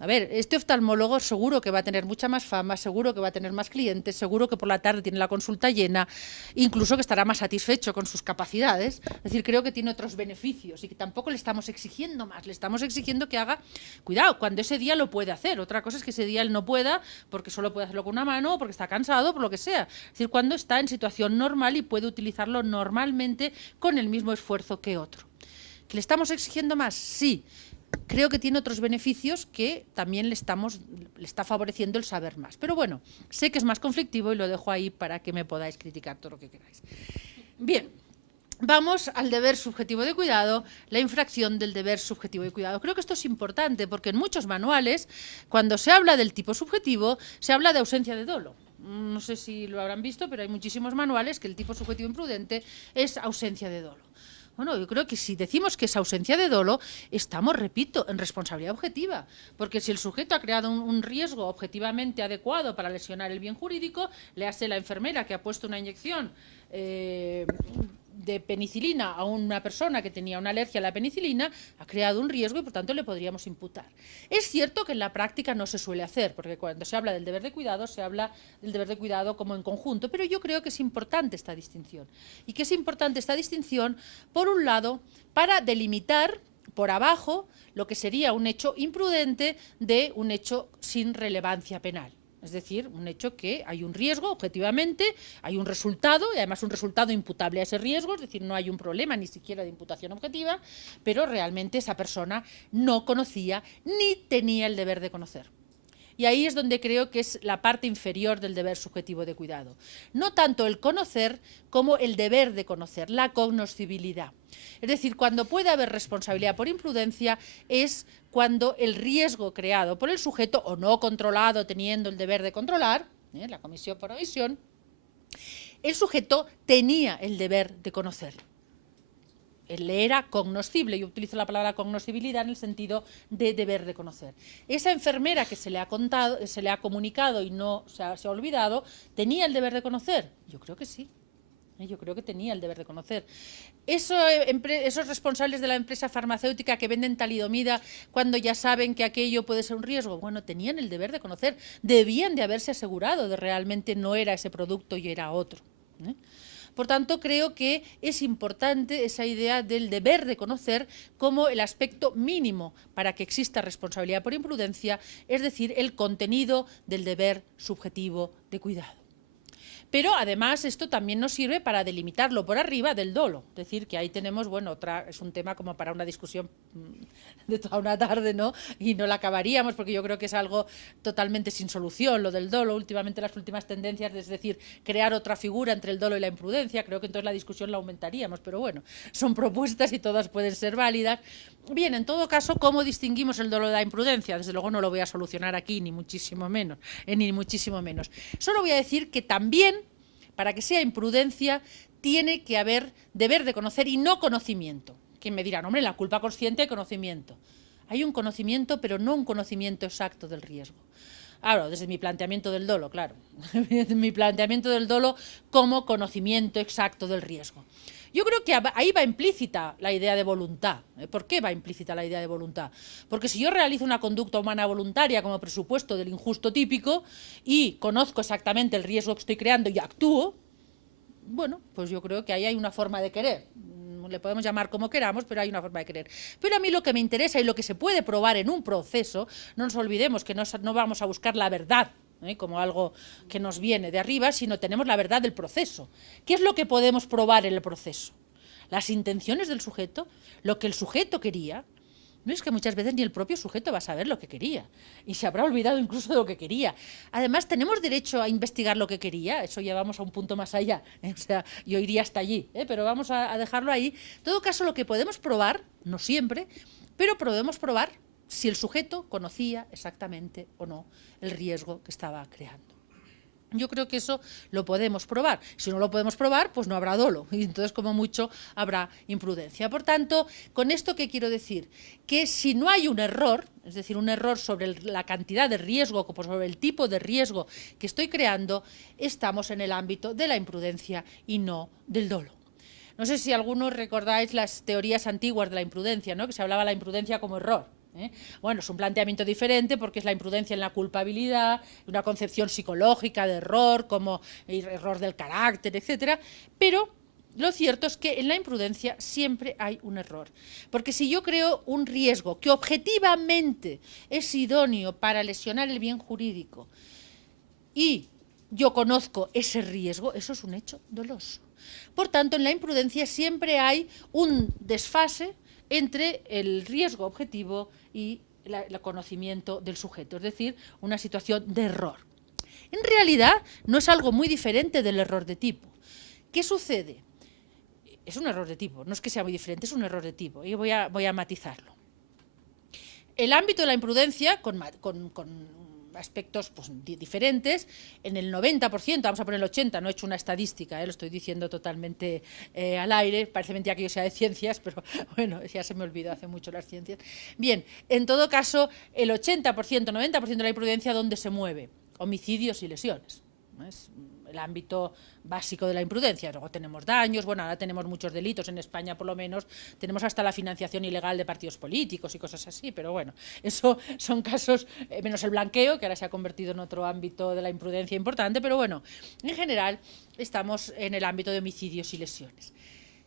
a ver, este oftalmólogo seguro que va a tener mucha más fama, seguro que va a tener más clientes, seguro que por la tarde tiene la consulta llena, incluso que estará más satisfecho con sus capacidades. Es decir, creo que tiene otros beneficios y que tampoco le estamos exigiendo más, le estamos exigiendo que haga, cuidado, cuando ese día lo puede hacer. Otra cosa es que ese día él no pueda porque solo puede hacerlo con una mano, porque está cansado, por lo que sea. Es decir, cuando está en situación normal y puede utilizarlo normalmente con el mismo esfuerzo que otro. ¿Que le estamos exigiendo más? Sí. Creo que tiene otros beneficios que también le está favoreciendo el saber más. Pero bueno, sé que es más conflictivo y lo dejo ahí para que me podáis criticar todo lo que queráis. Bien, vamos al deber subjetivo de cuidado, la infracción del deber subjetivo de cuidado. Creo que esto es importante porque en muchos manuales, cuando se habla del tipo subjetivo, se habla de ausencia de dolo. No sé si lo habrán visto, pero hay muchísimos manuales que el tipo subjetivo imprudente es ausencia de dolo. Bueno, yo creo que si decimos que es ausencia de dolo, estamos, repito, en responsabilidad objetiva, porque si el sujeto ha creado un riesgo objetivamente adecuado para lesionar el bien jurídico, le hace la enfermera que ha puesto una inyección de penicilina a una persona que tenía una alergia a la penicilina, ha creado un riesgo y por tanto le podríamos imputar. Es cierto que en la práctica no se suele hacer, porque cuando se habla del deber de cuidado, se habla del deber de cuidado como en conjunto, pero yo creo que es importante esta distinción. Y que es importante esta distinción, por un lado, para delimitar por abajo lo que sería un hecho imprudente de un hecho sin relevancia penal. Es decir, un hecho que hay un riesgo, objetivamente, hay un resultado, y además un resultado imputable a ese riesgo, es decir, no hay un problema ni siquiera de imputación objetiva, pero realmente esa persona no conocía ni tenía el deber de conocer. Y ahí es donde creo que es la parte inferior del deber subjetivo de cuidado. No tanto el conocer como el deber de conocer, la cognoscibilidad. Es decir, cuando puede haber responsabilidad por imprudencia es cuando el riesgo creado por el sujeto o no controlado teniendo el deber de controlar, la comisión por omisión, el sujeto tenía el deber de conocerlo. le era cognoscible. Yo utilizo la palabra cognoscibilidad en el sentido de deber de conocer. Esa enfermera que se le ha comunicado y no se ha olvidado, ¿tenía el deber de conocer? Yo creo que sí. Yo creo que tenía el deber de conocer. Esos responsables de la empresa farmacéutica que venden talidomida cuando ya saben que aquello puede ser un riesgo, bueno, tenían el deber de conocer, debían de haberse asegurado de realmente no era ese producto y era otro. Por tanto, creo que es importante esa idea del deber de conocer como el aspecto mínimo para que exista responsabilidad por imprudencia, es decir, el contenido del deber subjetivo de cuidado. Pero además esto también nos sirve para delimitarlo por arriba del dolo. Es decir, que ahí tenemos, bueno, es un tema como para una discusión de toda una tarde, ¿no? Y no la acabaríamos porque yo creo que es algo totalmente sin solución, lo del dolo. Últimamente las últimas tendencias, es decir, crear otra figura entre el dolo y la imprudencia, creo que entonces la discusión la aumentaríamos, pero bueno, son propuestas y todas pueden ser válidas. Bien, en todo caso, ¿cómo distinguimos el dolo de la imprudencia? Desde luego no lo voy a solucionar aquí, ni muchísimo menos, ni muchísimo menos. Solo voy a decir que también, para que sea imprudencia, tiene que haber deber de conocer y no conocimiento. Que me dirán, hombre, la culpa consciente y conocimiento. Hay un conocimiento, pero no un conocimiento exacto del riesgo. Ahora, desde mi planteamiento del dolo, claro. Mi planteamiento del dolo como conocimiento exacto del riesgo. Yo creo que ahí va implícita la idea de voluntad. ¿Por qué va implícita la idea de voluntad? Porque si yo realizo una conducta humana voluntaria como presupuesto del injusto típico y conozco exactamente el riesgo que estoy creando y actúo, bueno, pues yo creo que ahí hay una forma de querer. Le podemos llamar como queramos, pero hay una forma de querer. Pero a mí lo que me interesa y lo que se puede probar en un proceso, no nos olvidemos que no vamos a buscar la verdad, como algo que nos viene de arriba, sino tenemos la verdad del proceso. ¿Qué es lo que podemos probar en el proceso? Las intenciones del sujeto, lo que el sujeto quería. No es que muchas veces ni el propio sujeto va a saber lo que quería y se habrá olvidado incluso de lo que quería. Además, tenemos derecho a investigar lo que quería, eso ya vamos a un punto más allá, o sea, yo iría hasta allí, pero vamos a dejarlo ahí. En todo caso, lo que podemos probar, no siempre, pero podemos probar si el sujeto conocía exactamente o no el riesgo que estaba creando. Yo creo que eso lo podemos probar. Si no lo podemos probar, pues no habrá dolo. Y entonces, como mucho, habrá imprudencia. Por tanto, ¿con esto qué quiero decir? Que si no hay un error, es decir, un error sobre la cantidad de riesgo o sobre el tipo de riesgo que estoy creando, estamos en el ámbito de la imprudencia y no del dolo. No sé si algunos recordáis las teorías antiguas de la imprudencia, ¿no? Que se hablaba de la imprudencia como error. Bueno, es un planteamiento diferente porque es la imprudencia en la culpabilidad, una concepción psicológica de error, como error del carácter, etcétera, pero lo cierto es que en la imprudencia siempre hay un error. Porque si yo creo un riesgo que objetivamente es idóneo para lesionar el bien jurídico y yo conozco ese riesgo, eso es un hecho doloso. Por tanto, en la imprudencia siempre hay un desfase entre el riesgo objetivo y el conocimiento del sujeto, es decir, una situación de error. En realidad, no es algo muy diferente del error de tipo. ¿Qué sucede? Es un error de tipo, no es que sea muy diferente, es un error de tipo, y voy a matizarlo. El ámbito de la imprudencia, con aspectos pues, diferentes, en el 90%, vamos a poner el 80%, no he hecho una estadística, lo estoy diciendo totalmente al aire, parece mentira que yo sea de ciencias, pero bueno, ya se me olvidó hace mucho las ciencias. Bien, en todo caso, el 80%, 90% de la imprudencia, ¿dónde se mueve? Homicidios y lesiones. Es el ámbito básico de la imprudencia. Luego tenemos daños, bueno, ahora tenemos muchos delitos en España, por lo menos, tenemos hasta la financiación ilegal de partidos políticos y cosas así, pero bueno, eso son casos, menos el blanqueo, que ahora se ha convertido en otro ámbito de la imprudencia importante, pero bueno, en general estamos en el ámbito de homicidios y lesiones.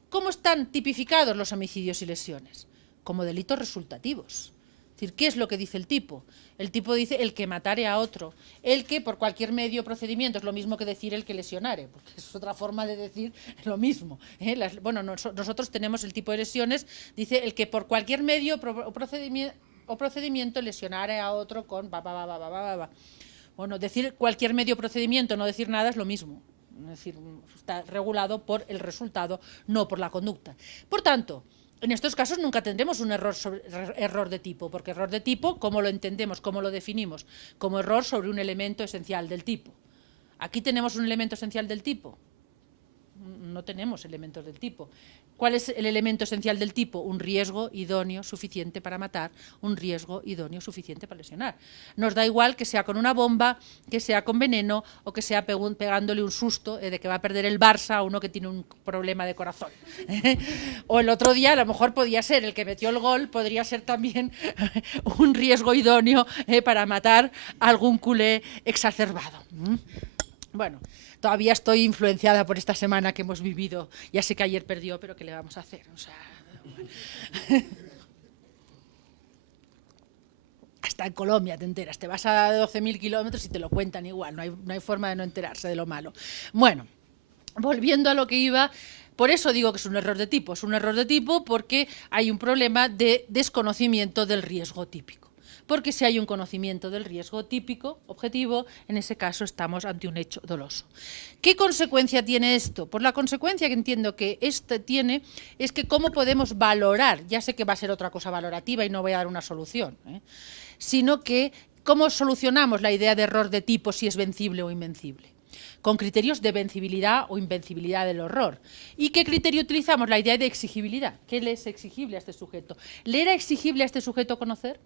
¿Cómo están tipificados los homicidios y lesiones? Como delitos resultativos. Es decir, ¿qué es lo que dice el tipo? El tipo dice el que matare a otro, el que por cualquier medio o procedimiento, es lo mismo que decir el que lesionare, porque es otra forma de decir lo mismo. Bueno, nosotros tenemos el tipo de lesiones, dice el que por cualquier medio o procedimiento lesionare a otro con Bueno, decir cualquier medio o procedimiento, no decir nada es lo mismo. Es decir, está regulado por el resultado, no por la conducta. Por tanto, en estos casos nunca tendremos un error de tipo, porque error de tipo, ¿cómo lo entendemos? ¿Cómo lo definimos? Como error sobre un elemento esencial del tipo. ¿Aquí tenemos un elemento esencial del tipo? no tenemos elementos del tipo. ¿Cuál es el elemento esencial del tipo? Un riesgo idóneo suficiente para matar, un riesgo idóneo suficiente para lesionar. Nos da igual que sea con una bomba, que sea con veneno o que sea pegándole un susto de que va a perder el Barça a uno que tiene un problema de corazón. O el otro día a lo mejor podía ser el que metió el gol, podría ser también un riesgo idóneo para matar a algún culé exacerbado. Bueno, todavía estoy influenciada por esta semana que hemos vivido. Ya sé que ayer perdió, pero ¿qué le vamos a hacer? O sea, hasta en Colombia te enteras. Te vas a 12.000 kilómetros y te lo cuentan igual. No hay forma de no enterarse de lo malo. Bueno, volviendo a lo que iba, por eso digo que es un error de tipo. Es un error de tipo porque hay un problema de desconocimiento del riesgo típico. Porque si hay un conocimiento del riesgo típico, objetivo, en ese caso estamos ante un hecho doloso. ¿Qué consecuencia tiene esto? Pues la consecuencia que entiendo que este tiene es que cómo podemos valorar, ya sé que va a ser otra cosa valorativa y no voy a dar una solución, sino que cómo solucionamos la idea de error de tipo si es vencible o invencible, con criterios de vencibilidad o invencibilidad del error. ¿Y qué criterio utilizamos? La idea de exigibilidad. ¿Qué le es exigible a este sujeto? ¿Le era exigible a este sujeto conocer?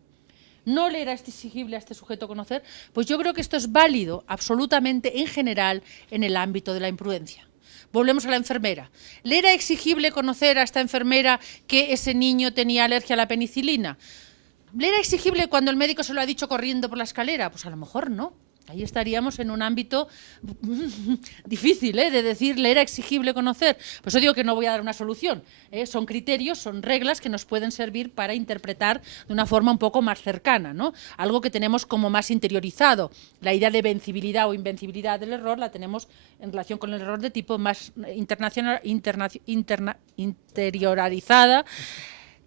¿No le era exigible a este sujeto conocer? Pues yo creo que esto es válido absolutamente en general en el ámbito de la imprudencia. Volvemos a la enfermera. ¿Le era exigible conocer a esta enfermera que ese niño tenía alergia a la penicilina? ¿Le era exigible cuando el médico se lo ha dicho corriendo por la escalera? Pues a lo mejor no. Ahí estaríamos en un ámbito difícil, de decir, ¿le era exigible conocer? Por eso digo que no voy a dar una solución. Son criterios, son reglas que nos pueden servir para interpretar de una forma un poco más cercana, ¿no? Algo que tenemos como más interiorizado. La idea de vencibilidad o invencibilidad del error la tenemos en relación con el error de tipo más interiorizada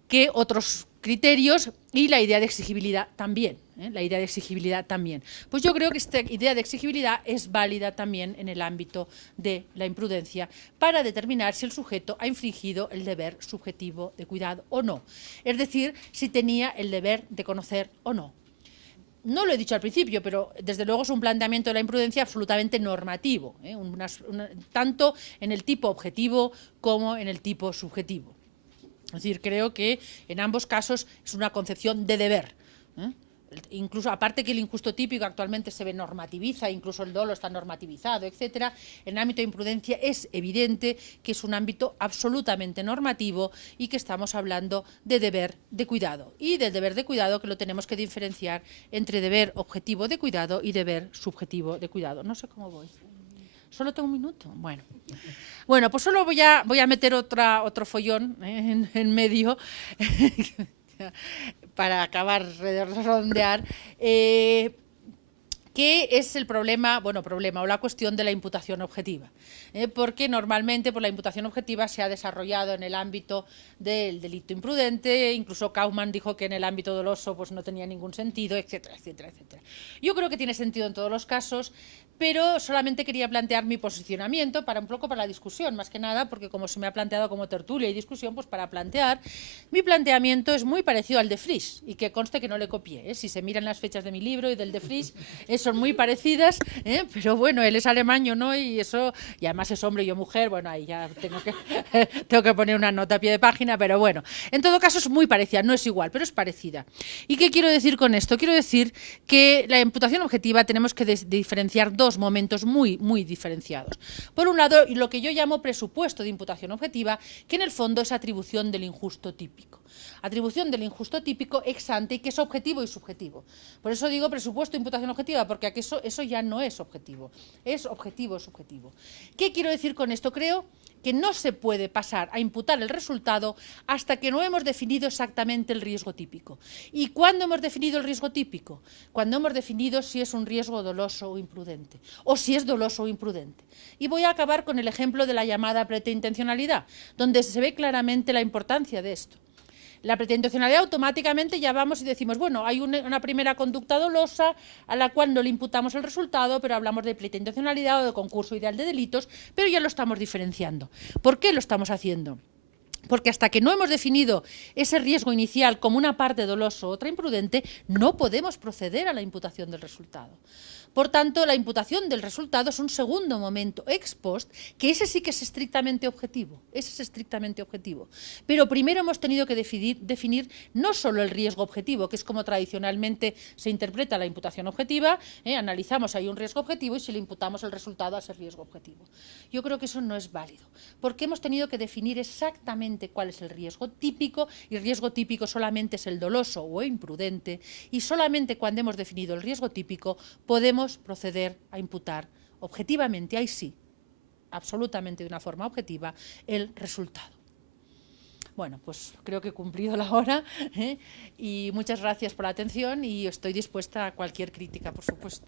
que otros criterios, y la idea de exigibilidad también. La idea de exigibilidad también. Pues yo creo que esta idea de exigibilidad es válida también en el ámbito de la imprudencia para determinar si el sujeto ha infringido el deber subjetivo de cuidado o no. Es decir, si tenía el deber de conocer o no. No lo he dicho al principio, pero desde luego es un planteamiento de la imprudencia absolutamente normativo, tanto en el tipo objetivo como en el tipo subjetivo. Es decir, creo que en ambos casos es una concepción de deber. Incluso, aparte que el injusto típico actualmente se normativiza, incluso el dolo está normativizado, etcétera, en el ámbito de imprudencia es evidente que es un ámbito absolutamente normativo y que estamos hablando de deber de cuidado. Y del deber de cuidado que lo tenemos que diferenciar entre deber objetivo de cuidado y deber subjetivo de cuidado. No sé cómo voy. ¿Solo tengo un minuto? Bueno, pues solo voy a meter otro follón en medio para acabar de redondear. ¿Qué es el problema o la cuestión de la imputación objetiva? Porque normalmente la imputación objetiva se ha desarrollado en el ámbito del delito imprudente, incluso Kaufmann dijo que en el ámbito doloso pues no tenía ningún sentido, etcétera, etcétera, etcétera. Yo creo que tiene sentido en todos los casos, pero solamente quería plantear mi posicionamiento para un poco para la discusión, más que nada, porque como se me ha planteado como tertulia y discusión, pues para plantear, mi planteamiento es muy parecido al de Frisch, y que conste que no le copié, si se miran las fechas de mi libro y del de Frisch, son muy parecidas, pero bueno, él es alemán, yo no, y eso, y además es hombre y yo mujer, bueno, ahí ya tengo que poner una nota a pie de página, pero bueno, en todo caso es muy parecida, no es igual, pero es parecida. ¿Y qué quiero decir con esto? Quiero decir que la imputación objetiva tenemos que diferenciar dos momentos muy, muy diferenciados. Por un lado, lo que yo llamo presupuesto de imputación objetiva, que en el fondo es atribución del injusto típico. Atribución del injusto típico ex ante, y que es objetivo y subjetivo. Por eso digo presupuesto de imputación objetiva, porque aquí eso ya no es objetivo, es objetivo subjetivo. ¿Qué quiero decir con esto? Creo que no se puede pasar a imputar el resultado hasta que no hemos definido exactamente el riesgo típico. ¿Y cuándo hemos definido el riesgo típico? Cuando hemos definido si es un riesgo doloso o imprudente, o si es doloso o imprudente. Y voy a acabar con el ejemplo de la llamada preterintencionalidad, donde se ve claramente la importancia de esto. La preterintencionalidad automáticamente ya vamos y decimos, bueno, hay una primera conducta dolosa a la cual no le imputamos el resultado, pero hablamos de preterintencionalidad o de concurso ideal de delitos, pero ya lo estamos diferenciando. ¿Por qué lo estamos haciendo? Porque hasta que no hemos definido ese riesgo inicial como una parte doloso o otra imprudente, no podemos proceder a la imputación del resultado. Por tanto, la imputación del resultado es un segundo momento ex post, que ese sí que es estrictamente objetivo, Pero primero hemos tenido que definir no solo el riesgo objetivo, que es como tradicionalmente se interpreta la imputación objetiva, analizamos ahí un riesgo objetivo y si le imputamos el resultado a ese riesgo objetivo. Yo creo que eso no es válido, porque hemos tenido que definir exactamente cuál es el riesgo típico, y el riesgo típico solamente es el doloso o imprudente, y solamente cuando hemos definido el riesgo típico podemos proceder a imputar objetivamente, ahí sí, absolutamente de una forma objetiva, el resultado. Bueno, pues creo que he cumplido la hora, y muchas gracias por la atención y estoy dispuesta a cualquier crítica, por supuesto.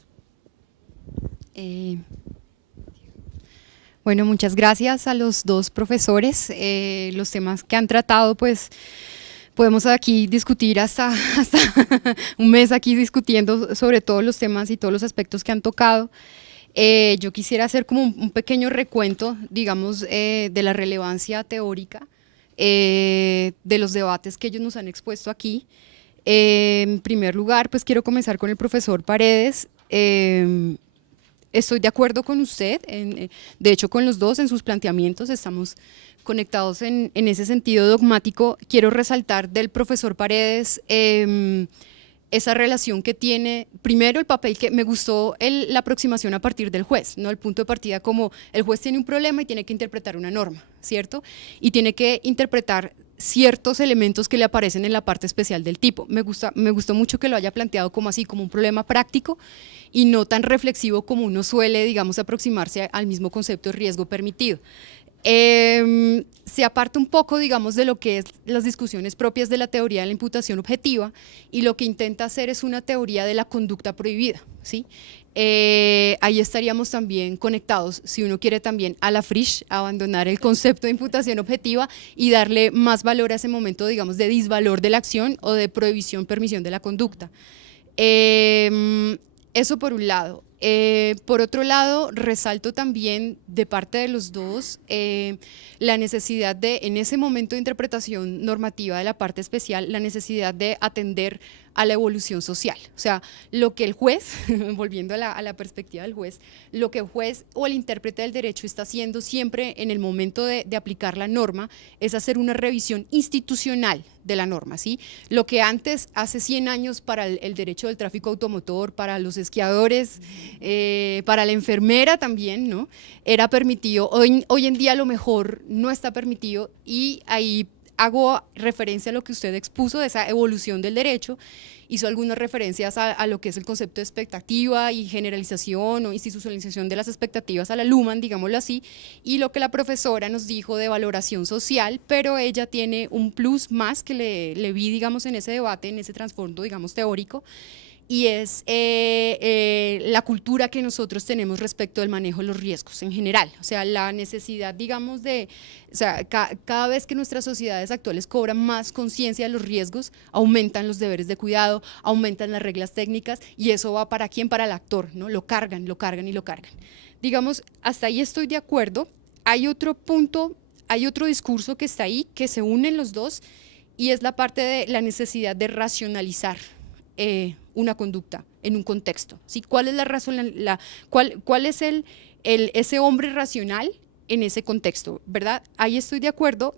Bueno, muchas gracias a los dos profesores. Los temas que han tratado, pues podemos aquí discutir hasta un mes aquí discutiendo sobre todos los temas y todos los aspectos que han tocado. Yo quisiera hacer como un pequeño recuento, digamos, de la relevancia teórica de los debates que ellos nos han expuesto aquí. En primer lugar, pues quiero comenzar con el profesor Paredes. Estoy de acuerdo con usted, de hecho con los dos en sus planteamientos, estamos conectados en ese sentido dogmático. Quiero resaltar del profesor Paredes esa relación que tiene, primero el papel que me gustó, la aproximación a partir del juez, ¿no? El punto de partida como el juez tiene un problema y tiene que interpretar una norma, ¿cierto? Y tiene que interpretar ciertos elementos que le aparecen en la parte especial del tipo. Me gustó mucho que lo haya planteado como así, como un problema práctico y no tan reflexivo como uno suele, digamos, aproximarse al mismo concepto de riesgo permitido. Se aparta un poco, digamos, de lo que es las discusiones propias de la teoría de la imputación objetiva y lo que intenta hacer es una teoría de la conducta prohibida, ¿sí? Ahí estaríamos también conectados, si uno quiere también a la Frisch, abandonar el concepto de imputación objetiva y darle más valor a ese momento, digamos, de disvalor de la acción o de prohibición, permisión de la conducta. Eso por un lado. Por otro lado, resalto también de parte de los dos la necesidad de, en ese momento de interpretación normativa de la parte especial, la necesidad de atender a la evolución social. O sea, lo que el juez, volviendo a la perspectiva del juez, lo que el juez o el intérprete del derecho está haciendo siempre en el momento de aplicar la norma es hacer una revisión institucional de la norma, ¿sí? Lo que antes, hace 100 años, para el derecho del tráfico automotor, para los esquiadores, para la enfermera también, ¿no? Era permitido. Hoy en día a lo mejor no está permitido, y ahí hago referencia a lo que usted expuso de esa evolución del derecho, hizo algunas referencias a lo que es el concepto de expectativa y generalización o institucionalización de las expectativas a la Luhmann, digámoslo así, y lo que la profesora nos dijo de valoración social, pero ella tiene un plus más que le vi, digamos, en ese debate, en ese trasfondo, digamos, teórico, y es la cultura que nosotros tenemos respecto del manejo de los riesgos en general. O sea, la necesidad, digamos, o sea, cada vez que nuestras sociedades actuales cobran más conciencia de los riesgos, aumentan los deberes de cuidado, aumentan las reglas técnicas, y eso va ¿para quién? Para el actor, ¿no? Lo cargan y lo cargan. Digamos, hasta ahí estoy de acuerdo. Hay otro punto, hay otro discurso que está ahí, que se unen los dos, y es la parte de la necesidad de racionalizar una conducta en un contexto, ¿sí? ¿Cuál es la razón, cuál es ese hombre racional en ese contexto, ¿verdad? Ahí estoy de acuerdo,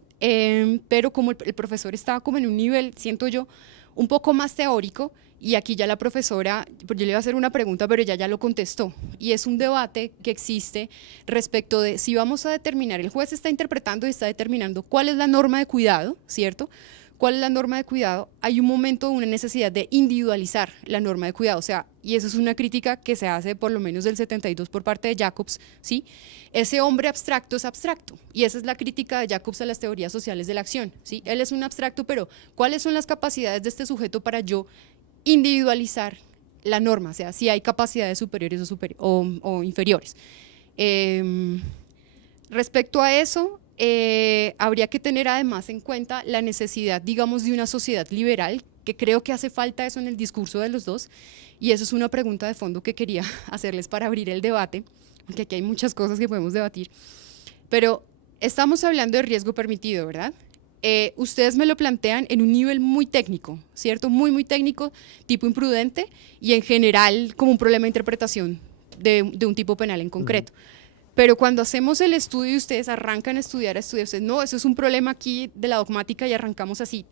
pero como el profesor estaba como en un nivel, siento yo, un poco más teórico, y aquí ya la profesora, yo le iba a hacer una pregunta, pero ella ya lo contestó, y es un debate que existe respecto de si vamos a determinar, el juez está interpretando y está determinando cuál es la norma de cuidado, ¿cierto? ¿Cuál es la norma de cuidado? Hay un momento, una necesidad de individualizar la norma de cuidado, o sea, y eso es una crítica que se hace por lo menos del 72 por parte de Jacobs, ¿sí? Ese hombre abstracto es abstracto, y esa es la crítica de Jacobs a las teorías sociales de la acción, ¿sí? Él es un abstracto, pero ¿cuáles son las capacidades de este sujeto para yo individualizar la norma? O sea, si hay capacidades superiores o inferiores. Respecto a eso, habría que tener además en cuenta la necesidad, digamos, de una sociedad liberal, que creo que hace falta eso en el discurso de los dos, y eso es una pregunta de fondo que quería hacerles para abrir el debate, porque aquí hay muchas cosas que podemos debatir, pero estamos hablando de riesgo permitido, ¿verdad? ustedes me lo plantean en un nivel muy técnico, ¿cierto? Muy, muy técnico, tipo imprudente, y en general como un problema de interpretación de un tipo penal en concreto. Pero cuando hacemos el estudio y ustedes arrancan a estudiar, ustedes, no, eso es un problema aquí de la dogmática y arrancamos así,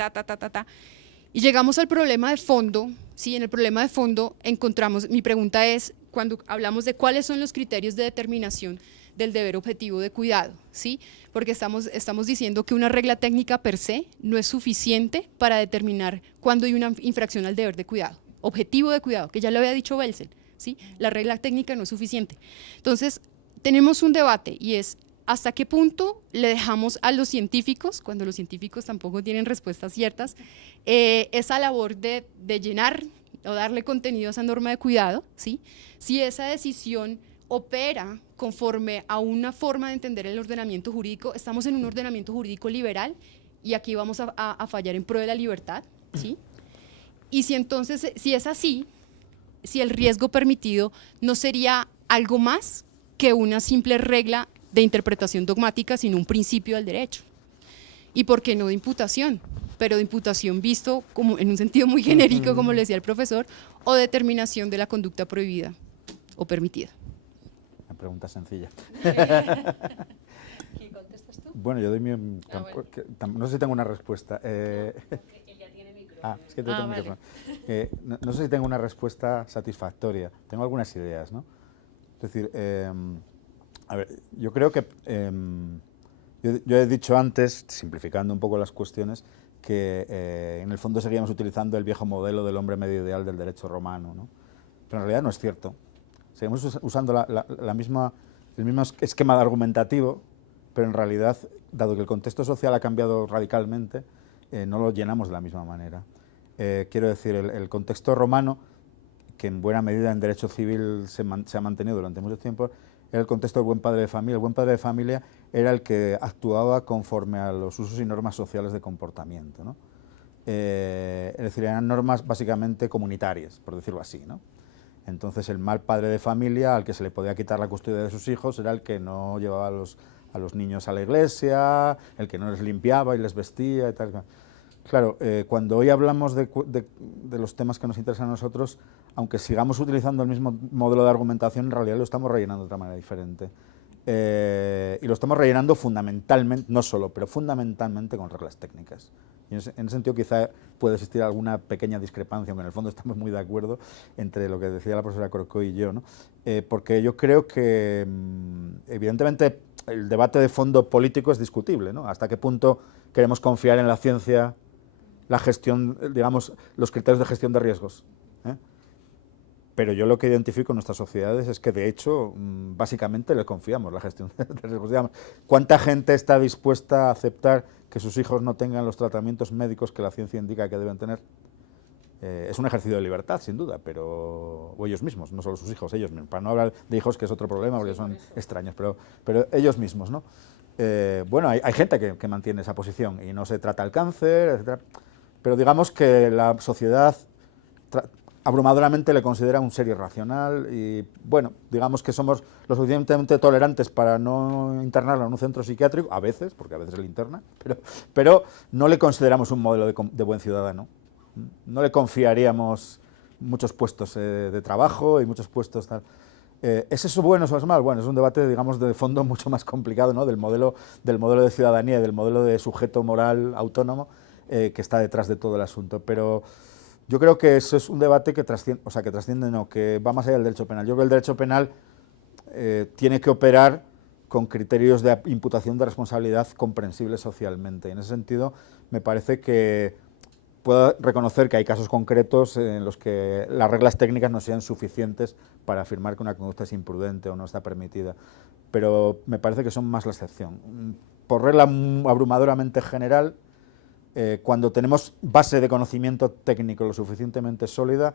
y llegamos al problema de fondo, ¿sí? En el problema de fondo encontramos, mi pregunta es, cuando hablamos de cuáles son los criterios de determinación del deber objetivo de cuidado, ¿sí? Porque estamos diciendo que una regla técnica per se no es suficiente para determinar cuándo hay una infracción al deber de cuidado, objetivo de cuidado, que ya lo había dicho Belsen, ¿sí? La regla técnica no es suficiente. Entonces, tenemos un debate y es hasta qué punto le dejamos a los científicos, cuando los científicos tampoco tienen respuestas ciertas, esa labor de llenar o darle contenido a esa norma de cuidado, ¿sí? Si esa decisión opera conforme a una forma de entender el ordenamiento jurídico, estamos en un ordenamiento jurídico liberal y aquí vamos a fallar en pro de la libertad, ¿sí? Y si entonces, si es así, si el riesgo permitido no sería algo más que una simple regla de interpretación dogmática, sino un principio del derecho. ¿Y por qué no de imputación? Pero de imputación visto como en un sentido muy genérico, como le decía el profesor, o determinación de la conducta prohibida o permitida. Una pregunta sencilla. ¿Quién contestas tú? Bueno, yo doy mi... no sé si tengo una respuesta. Él ya tiene micrófono. Es que tengo micrófono. No sé si tengo una respuesta satisfactoria. Tengo algunas ideas, ¿no? Es decir, a ver, yo creo que... yo he dicho antes, simplificando un poco las cuestiones, que en el fondo seguíamos utilizando el viejo modelo del hombre medio ideal del derecho romano, ¿no? Pero en realidad no es cierto. Seguimos usando el mismo esquema argumentativo, pero en realidad, dado que el contexto social ha cambiado radicalmente, no lo llenamos de la misma manera. Quiero decir, el contexto romano, que en buena medida en derecho civil se ha mantenido durante mucho tiempo, era el contexto del buen padre de familia. El buen padre de familia era el que actuaba conforme a los usos y normas sociales de comportamiento, ¿no? Es decir, eran normas básicamente comunitarias, por decirlo así, ¿no? Entonces el mal padre de familia, al que se le podía quitar la custodia de sus hijos, era el que no llevaba a los niños a la iglesia, el que no les limpiaba y les vestía y tal. Claro, cuando hoy hablamos de los temas que nos interesan a nosotros, aunque sigamos utilizando el mismo modelo de argumentación, en realidad lo estamos rellenando de otra manera diferente. Y lo estamos rellenando fundamentalmente, no solo, pero fundamentalmente con reglas técnicas. Y en ese sentido quizá puede existir alguna pequeña discrepancia, aunque en el fondo estamos muy de acuerdo entre lo que decía la profesora Corcoy y yo, ¿no? Porque yo creo que, evidentemente, el debate de fondo político es discutible, ¿no? Hasta qué punto queremos confiar en la ciencia, la gestión, digamos, los criterios de gestión de riesgos, ¿eh? Pero yo lo que identifico en nuestras sociedades es que, de hecho, básicamente le confiamos la gestión de riesgos. Digamos, ¿cuánta gente está dispuesta a aceptar que sus hijos no tengan los tratamientos médicos que la ciencia indica que deben tener? Es un ejercicio de libertad, sin duda, pero o ellos mismos, no solo sus hijos, ellos mismos. Para no hablar de hijos, que es otro problema, porque son extraños, pero ellos mismos, ¿no? Bueno, hay gente que mantiene esa posición y no se trata el cáncer, etcétera. Pero digamos que la sociedad abrumadoramente le considera un ser irracional y, bueno, digamos que somos lo suficientemente tolerantes para no internarlo en un centro psiquiátrico, a veces, porque a veces le interna, pero no le consideramos un modelo de buen ciudadano. No le confiaríamos muchos puestos de trabajo y muchos puestos tal. ¿Es eso bueno o es mal? Bueno, es un debate, digamos, de fondo mucho más complicado, ¿no? Del modelo de ciudadanía y del modelo de sujeto moral autónomo que está detrás de todo el asunto. Pero yo creo que eso es un debate que trasciende, que va más allá del derecho penal. Yo creo que el derecho penal tiene que operar con criterios de imputación de responsabilidad comprensibles socialmente. Y en ese sentido, me parece que puedo reconocer que hay casos concretos en los que las reglas técnicas no sean suficientes para afirmar que una conducta es imprudente o no está permitida, pero me parece que son más la excepción. Por regla abrumadoramente general, cuando tenemos base de conocimiento técnico lo suficientemente sólida,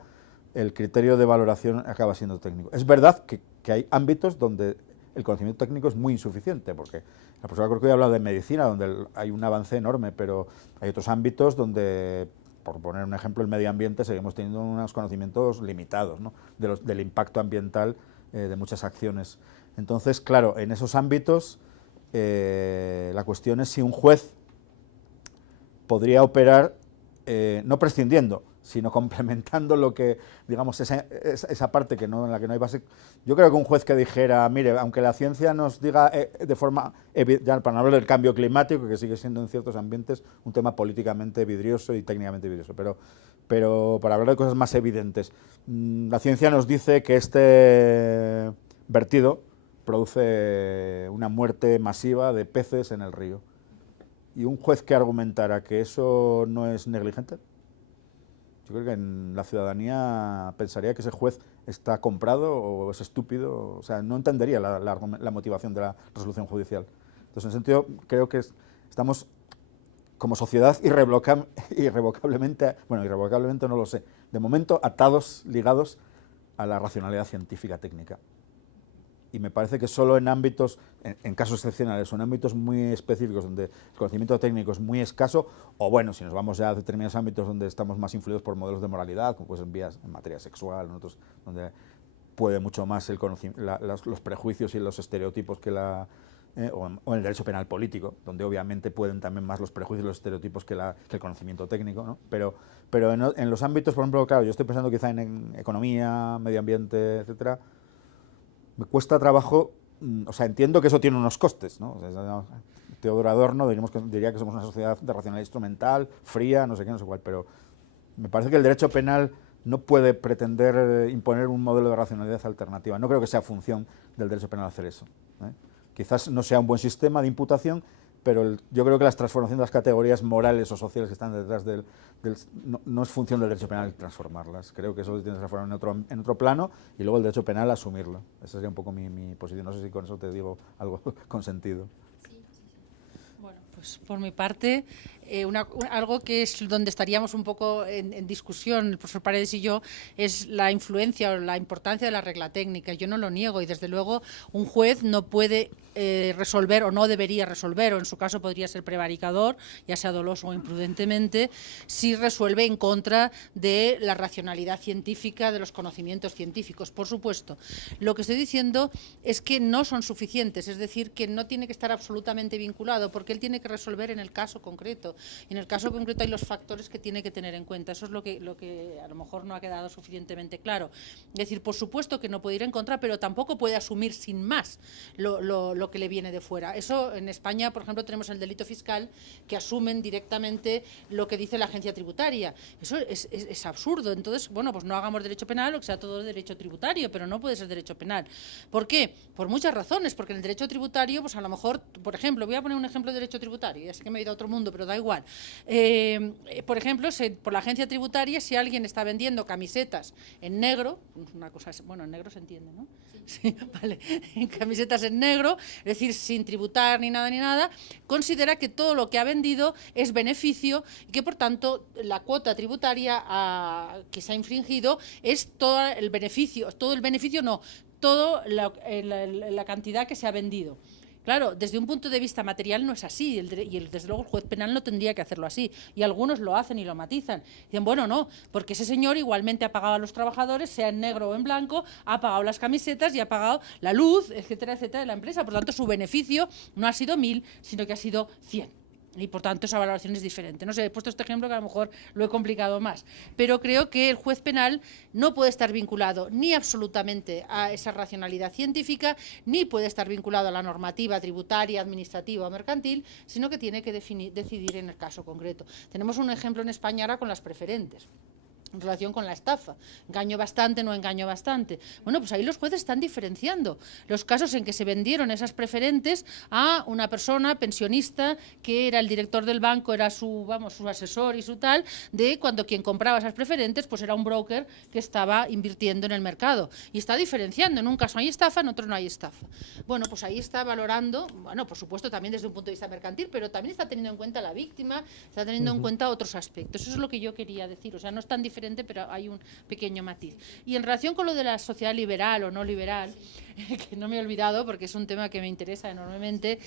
el criterio de valoración acaba siendo técnico. Es verdad que hay ámbitos donde el conocimiento técnico es muy insuficiente, porque la profesora Corcoy ha hablado de medicina, donde hay un avance enorme, pero hay otros ámbitos donde, por poner un ejemplo, el medio ambiente, seguimos teniendo unos conocimientos limitados, ¿no? Del impacto ambiental de muchas acciones. Entonces, claro, en esos ámbitos la cuestión es si un juez podría operar no prescindiendo, sino complementando lo que, digamos, esa parte que no, en la que no hay base. Yo creo que un juez que dijera, mire, aunque la ciencia nos diga de forma, ya para no hablar del cambio climático, que sigue siendo en ciertos ambientes un tema políticamente vidrioso y técnicamente vidrioso, pero para hablar de cosas más evidentes, la ciencia nos dice que este vertido produce una muerte masiva de peces en el río. Y un juez que argumentara que eso no es negligente, yo creo que en la ciudadanía pensaría que ese juez está comprado o es estúpido, o sea, no entendería la motivación de la resolución judicial. Entonces, en ese sentido, creo que estamos como sociedad irrevocablemente no lo sé, de momento atados, ligados a la racionalidad científica técnica. Y me parece que solo en ámbitos, en casos excepcionales o en ámbitos muy específicos donde el conocimiento técnico es muy escaso, o bueno, si nos vamos ya a determinados ámbitos donde estamos más influidos por modelos de moralidad, como pues en materia sexual, en otros, donde puede mucho más los prejuicios y los estereotipos que o en el derecho penal político, donde obviamente pueden también más los prejuicios y los estereotipos que el conocimiento técnico, ¿no? Pero en los ámbitos, por ejemplo, claro, yo estoy pensando quizá en economía, medio ambiente, etcétera. Me cuesta trabajo, o sea, entiendo que eso tiene unos costes, ¿no? O sea, Teodoro Adorno diría que somos una sociedad de racionalidad instrumental, fría, no sé qué, no sé cuál, pero me parece que el derecho penal no puede pretender imponer un modelo de racionalidad alternativa. No creo que sea función del derecho penal hacer eso, ¿eh? Quizás no sea un buen sistema de imputación, pero yo creo que las transformaciones de las categorías morales o sociales que están detrás no es función del derecho penal transformarlas. Creo que eso se tiene que transformar en otro plano y luego el derecho penal asumirlo. Esa sería un poco mi posición. No sé si con eso te digo algo con sentido. Bueno, pues por mi parte, algo que es donde estaríamos un poco en discusión, el profesor Paredes y yo, es la influencia o la importancia de la regla técnica. Yo no lo niego y desde luego un juez no puede resolver o no debería resolver, o en su caso podría ser prevaricador, ya sea doloso o imprudentemente, si resuelve en contra de la racionalidad científica, de los conocimientos científicos. Por supuesto, lo que estoy diciendo es que no son suficientes, es decir, que no tiene que estar absolutamente vinculado, porque él tiene que resolver en el caso concreto. Y en el caso concreto hay los factores que tiene que tener en cuenta. Eso es lo que a lo mejor no ha quedado suficientemente claro. Es decir, por supuesto que no puede ir en contra, pero tampoco puede asumir sin más lo que le viene de fuera. Eso en España, por ejemplo, tenemos el delito fiscal, que asumen directamente lo que dice la agencia tributaria. Eso es absurdo. Entonces, bueno, pues no hagamos derecho penal, o que sea todo derecho tributario, pero no puede ser derecho penal. ¿Por qué? Por muchas razones, porque en el derecho tributario, pues a lo mejor, por ejemplo, voy a poner un ejemplo de derecho tributario, ya sé que me he ido a otro mundo, pero da igual. Por ejemplo, por la agencia tributaria, si alguien está vendiendo camisetas en negro, una cosa, bueno, en negro se entiende, ¿no? Sí, vale, camisetas en negro, es decir, sin tributar ni nada, considera que todo lo que ha vendido es beneficio y que, por tanto, la cuota tributaria que se ha infringido es todo el beneficio no, toda la cantidad que se ha vendido. Claro, desde un punto de vista material no es así, desde luego el juez penal no tendría que hacerlo así, y algunos lo hacen y lo matizan. Dicen, bueno, no, porque ese señor igualmente ha pagado a los trabajadores, sea en negro o en blanco, ha pagado las camisetas y ha pagado la luz, etcétera, etcétera, de la empresa. Por lo tanto, su beneficio no ha sido 1.000, sino que ha sido 100. Y por tanto esa valoración es diferente. No sé, he puesto este ejemplo que a lo mejor lo he complicado más, pero creo que el juez penal no puede estar vinculado ni absolutamente a esa racionalidad científica, ni puede estar vinculado a la normativa tributaria, administrativa o mercantil, sino que tiene que decidir en el caso concreto. Tenemos un ejemplo en España ahora con las preferentes, en relación con la estafa, engaño bastante, no engaño bastante. Bueno, pues ahí los jueces están diferenciando los casos en que se vendieron esas preferentes a una persona pensionista que era el director del banco, era su asesor y su tal, de cuando quien compraba esas preferentes pues era un broker que estaba invirtiendo en el mercado. Y está diferenciando, en un caso hay estafa, en otro no hay estafa. Bueno, pues ahí está valorando, bueno, por supuesto también desde un punto de vista mercantil, pero también está teniendo en cuenta la víctima, está teniendo en cuenta otros aspectos. Eso es lo que yo quería decir, o sea, no es tan diferente, pero hay un pequeño matiz. Y en relación con lo de la sociedad liberal o no liberal, que no me he olvidado porque es un tema que me interesa enormemente.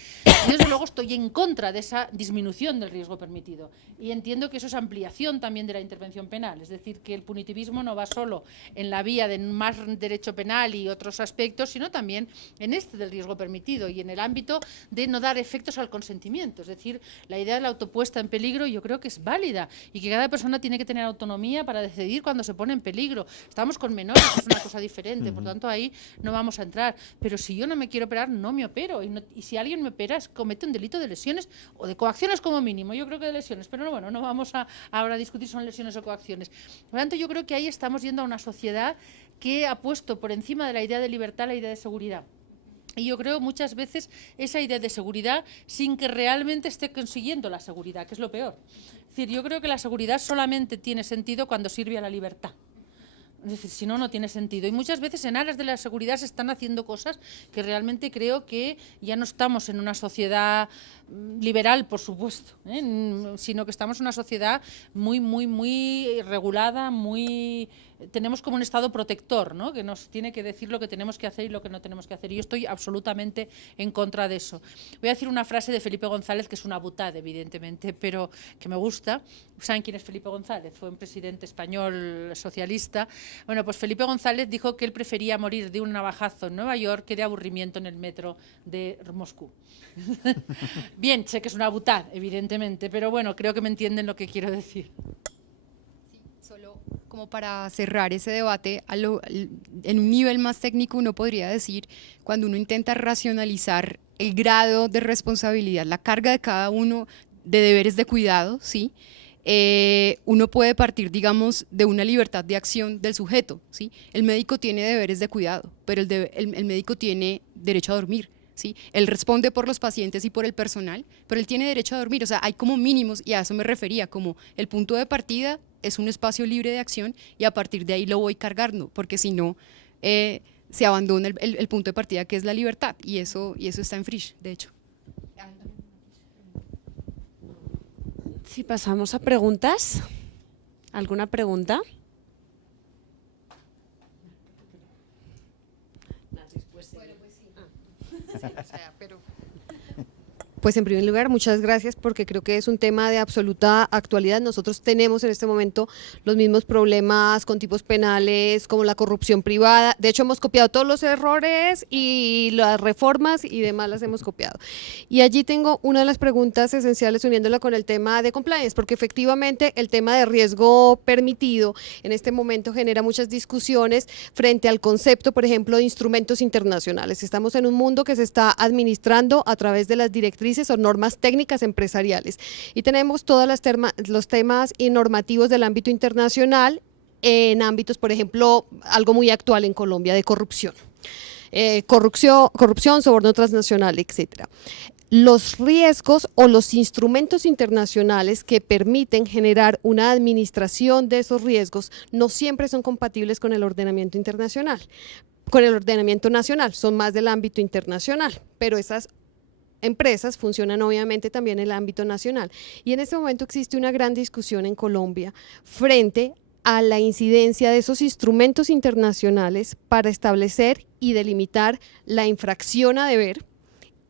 Y desde luego estoy en contra de esa disminución del riesgo permitido y entiendo que eso es ampliación también de la intervención penal, es decir, que el punitivismo no va solo en la vía de más derecho penal y otros aspectos, sino también en este del riesgo permitido y en el ámbito de no dar efectos al consentimiento. Es decir, la idea de la autopuesta en peligro yo creo que es válida y que cada persona tiene que tener autonomía para decidir cuando se pone en peligro. Estamos con menores, es una cosa diferente, por tanto ahí no vamos a entrar. Pero si yo no me quiero operar, no me opero. Y si alguien me opera, comete un delito de lesiones o de coacciones como mínimo. Yo creo que de lesiones, pero no, bueno, no vamos ahora a discutir si son lesiones o coacciones. Por lo tanto, yo creo que ahí estamos yendo a una sociedad que ha puesto por encima de la idea de libertad la idea de seguridad. Y yo creo muchas veces esa idea de seguridad sin que realmente esté consiguiendo la seguridad, que es lo peor. Es decir, yo creo que la seguridad solamente tiene sentido cuando sirve a la libertad. Es decir, si no, no tiene sentido. Y muchas veces en aras de la seguridad se están haciendo cosas que realmente creo que ya no estamos en una sociedad liberal, por supuesto, sino que estamos en una sociedad muy regulada, tenemos como un Estado protector, ¿no?, que nos tiene que decir lo que tenemos que hacer y lo que no tenemos que hacer. Y yo estoy absolutamente en contra de eso. Voy a decir una frase de Felipe González, que es una butad, evidentemente, pero que me gusta. ¿Saben quién es Felipe González? Fue un presidente español socialista. Bueno, pues Felipe González dijo que él prefería morir de un navajazo en Nueva York que de aburrimiento en el metro de Moscú. Bien, sé que es una butad, evidentemente, pero bueno, creo que me entienden lo que quiero decir. Solo como para cerrar ese debate, en un nivel más técnico uno podría decir, cuando uno intenta racionalizar el grado de responsabilidad, la carga de cada uno de deberes de cuidado, ¿sí?, uno puede partir, digamos, de una libertad de acción del sujeto, ¿sí? El médico tiene deberes de cuidado, pero el médico tiene derecho a dormir, ¿sí? Él responde por los pacientes y por el personal, pero él tiene derecho a dormir. O sea, hay como mínimos, y a eso me refería, como el punto de partida es un espacio libre de acción y a partir de ahí lo voy cargando, porque si no, se abandona el punto de partida, que es la libertad, y eso está en Frisch, de hecho. Si pasamos a preguntas, ¿alguna pregunta? Pues en primer lugar, muchas gracias, porque creo que es un tema de absoluta actualidad. Nosotros tenemos en este momento los mismos problemas con tipos penales como la corrupción privada. De hecho, hemos copiado todos los errores y las reformas y demás las hemos copiado. Y allí tengo una de las preguntas esenciales uniéndola con el tema de compliance, porque efectivamente el tema de riesgo permitido en este momento genera muchas discusiones frente al concepto, por ejemplo, de instrumentos internacionales. Estamos en un mundo que se está administrando a través de las directrices o normas técnicas empresariales y tenemos todos los temas y normativos del ámbito internacional en ámbitos, por ejemplo, algo muy actual en Colombia, de corrupción, soborno transnacional, etcétera. Los riesgos o los instrumentos internacionales que permiten generar una administración de esos riesgos no siempre son compatibles con el ordenamiento internacional, con el ordenamiento nacional, son más del ámbito internacional, pero esas empresas funcionan obviamente también en el ámbito nacional. Y en este momento existe una gran discusión en Colombia frente a la incidencia de esos instrumentos internacionales para establecer y delimitar la infracción a deber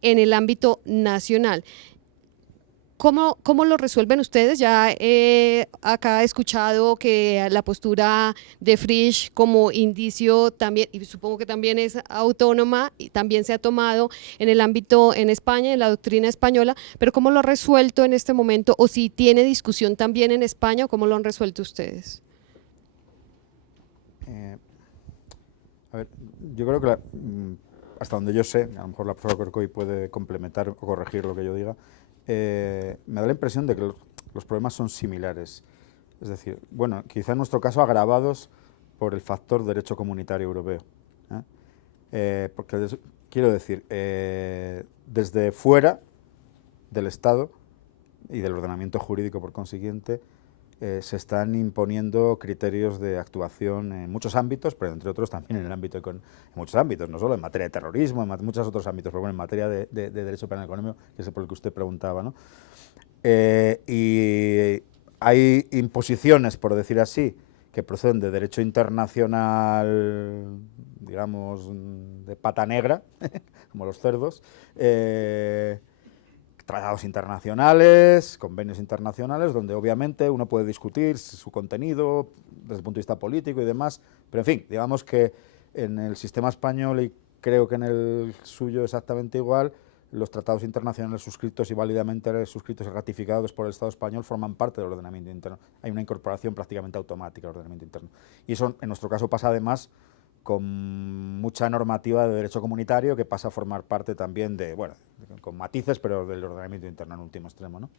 en el ámbito nacional. ¿Cómo lo resuelven ustedes? Ya acá he escuchado que la postura de Frisch como indicio también, y supongo que también es autónoma, y también se ha tomado en el ámbito en España, en la doctrina española, pero ¿cómo lo ha resuelto en este momento? O si tiene discusión también en España, ¿o cómo lo han resuelto ustedes? A ver, yo creo que hasta donde yo sé, a lo mejor la profesora Corcoy puede complementar o corregir lo que yo diga, me da la impresión de que los problemas son similares. Es decir, bueno, quizá en nuestro caso agravados por el factor derecho comunitario europeo. Porque quiero decir, desde fuera del Estado y del ordenamiento jurídico por consiguiente, se están imponiendo criterios de actuación en muchos ámbitos, pero entre otros también en el ámbito en muchos ámbitos, no solo en materia de terrorismo, en muchos otros ámbitos, pero bueno, en materia de derecho penal económico, que es por el que usted preguntaba, ¿no? Y hay imposiciones, por decir así, que que proceden de derecho internacional, digamos, de pata negra, como los cerdos, tratados internacionales, convenios internacionales, donde obviamente uno puede discutir su contenido desde el punto de vista político y demás, pero en fin, digamos que en el sistema español, y creo que en el suyo exactamente igual, los tratados internacionales suscritos y válidamente suscritos y ratificados por el Estado español forman parte del ordenamiento interno. Hay una incorporación prácticamente automática al ordenamiento interno. Y eso, en nuestro caso, pasa además con mucha normativa de derecho comunitario que pasa a formar parte también de, bueno, con matices, pero del ordenamiento interno en último extremo, ¿no?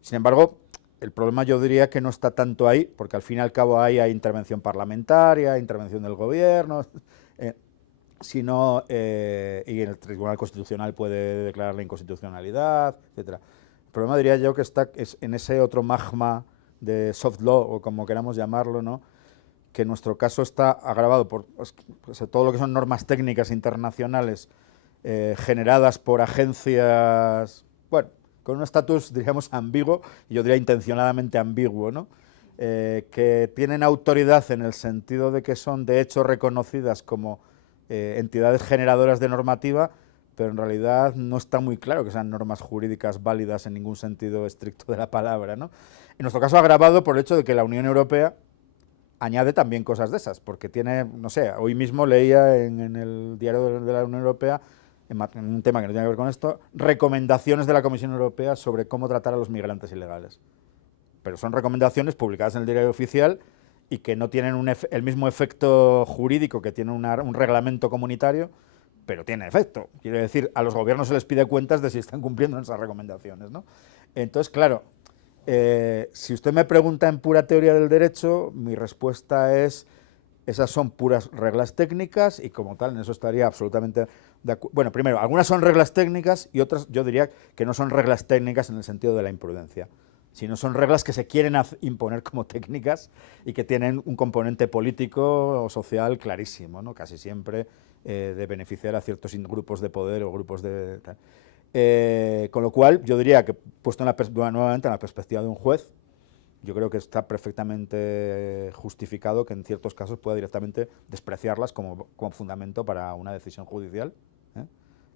Sin embargo, el problema yo diría que no está tanto ahí, porque al fin y al cabo ahí hay intervención parlamentaria, intervención del gobierno, sino, y el Tribunal Constitucional puede declarar la inconstitucionalidad, etcétera. El problema diría yo que está en ese otro magma de soft law, o como queramos llamarlo, ¿no?, que en nuestro caso está agravado por todo lo que son normas técnicas internacionales generadas por agencias, bueno, con un estatus, diríamos, ambiguo, y yo diría intencionadamente ambiguo, ¿no?, que tienen autoridad en el sentido de que son de hecho reconocidas como entidades generadoras de normativa, pero en realidad no está muy claro que sean normas jurídicas válidas en ningún sentido estricto de la palabra, ¿no? En nuestro caso agravado por el hecho de que la Unión Europea añade también cosas de esas, porque tiene, no sé, hoy mismo leía en el diario de la Unión Europea, en un tema que no tiene que ver con esto, recomendaciones de la Comisión Europea sobre cómo tratar a los migrantes ilegales. Pero son recomendaciones publicadas en el diario oficial y que no tienen el mismo efecto jurídico que tiene un reglamento comunitario, pero tiene efecto. Quiero decir, a los gobiernos se les pide cuentas de si están cumpliendo esas recomendaciones, ¿no? Entonces, claro, si usted me pregunta en pura teoría del derecho, mi respuesta es: esas son puras reglas técnicas y como tal en eso estaría absolutamente de acuerdo. Bueno, primero, algunas son reglas técnicas y otras yo diría que no son reglas técnicas en el sentido de la imprudencia, sino son reglas que se quieren imponer como técnicas y que tienen un componente político o social clarísimo, ¿no?, casi siempre de beneficiar a ciertos grupos de poder o grupos de tal. Con lo cual, yo diría que, puesto nuevamente en la perspectiva de un juez, yo creo que está perfectamente justificado que en ciertos casos pueda directamente despreciarlas como fundamento para una decisión judicial,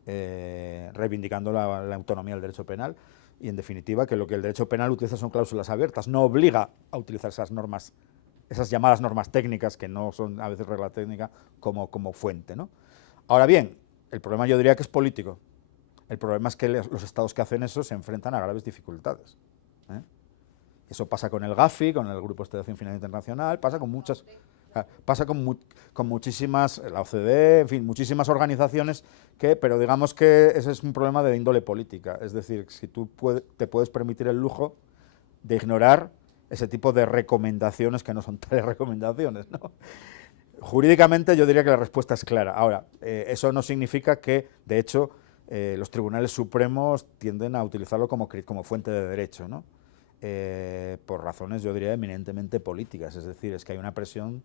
reivindicando la autonomía del derecho penal y, en definitiva, que lo que el derecho penal utiliza son cláusulas abiertas, no obliga a utilizar esas normas, esas llamadas normas técnicas, que no son a veces regla técnica, como fuente, ¿no? Ahora bien, el problema yo diría que es político. El problema es que los estados que hacen eso se enfrentan a graves dificultades. Eso pasa con el GAFI, con el Grupo de Acción Financiera Internacional, pasa con muchas, pasa con muchísimas, la OCDE, en fin, muchísimas organizaciones pero digamos que ese es un problema de índole política. Es decir, si tú te puedes permitir el lujo de ignorar ese tipo de recomendaciones que no son tales recomendaciones, ¿no? Jurídicamente yo diría que la respuesta es clara. Ahora, eso no significa que, de hecho, los tribunales supremos tienden a utilizarlo como fuente de derecho, ¿no? Por razones, yo diría, eminentemente políticas. Es decir, es que hay una presión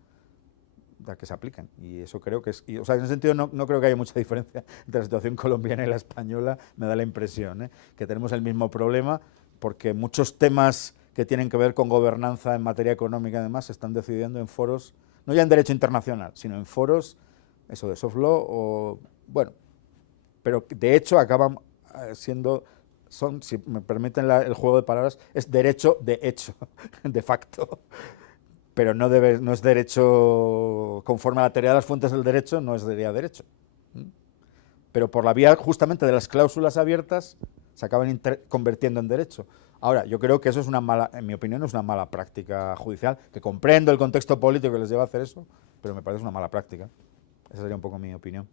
a que se aplican. Y eso creo que es... o sea, en ese sentido no creo que haya mucha diferencia entre la situación colombiana y la española. Me da la impresión, que tenemos el mismo problema, porque muchos temas que tienen que ver con gobernanza en materia económica, además, se están decidiendo en foros, no ya en derecho internacional, sino en foros, eso de soft law, o... bueno, pero de hecho acaban siendo... si me permiten el juego de palabras, es derecho de hecho, de facto, pero no es derecho conforme a la teoría de las fuentes del derecho, no sería derecho. Pero por la vía justamente de las cláusulas abiertas se acaban convirtiendo en derecho. Ahora, yo creo que eso es una mala, en mi opinión, es una mala práctica judicial, que comprendo el contexto político que les lleva a hacer eso, pero me parece una mala práctica. Esa sería un poco mi opinión.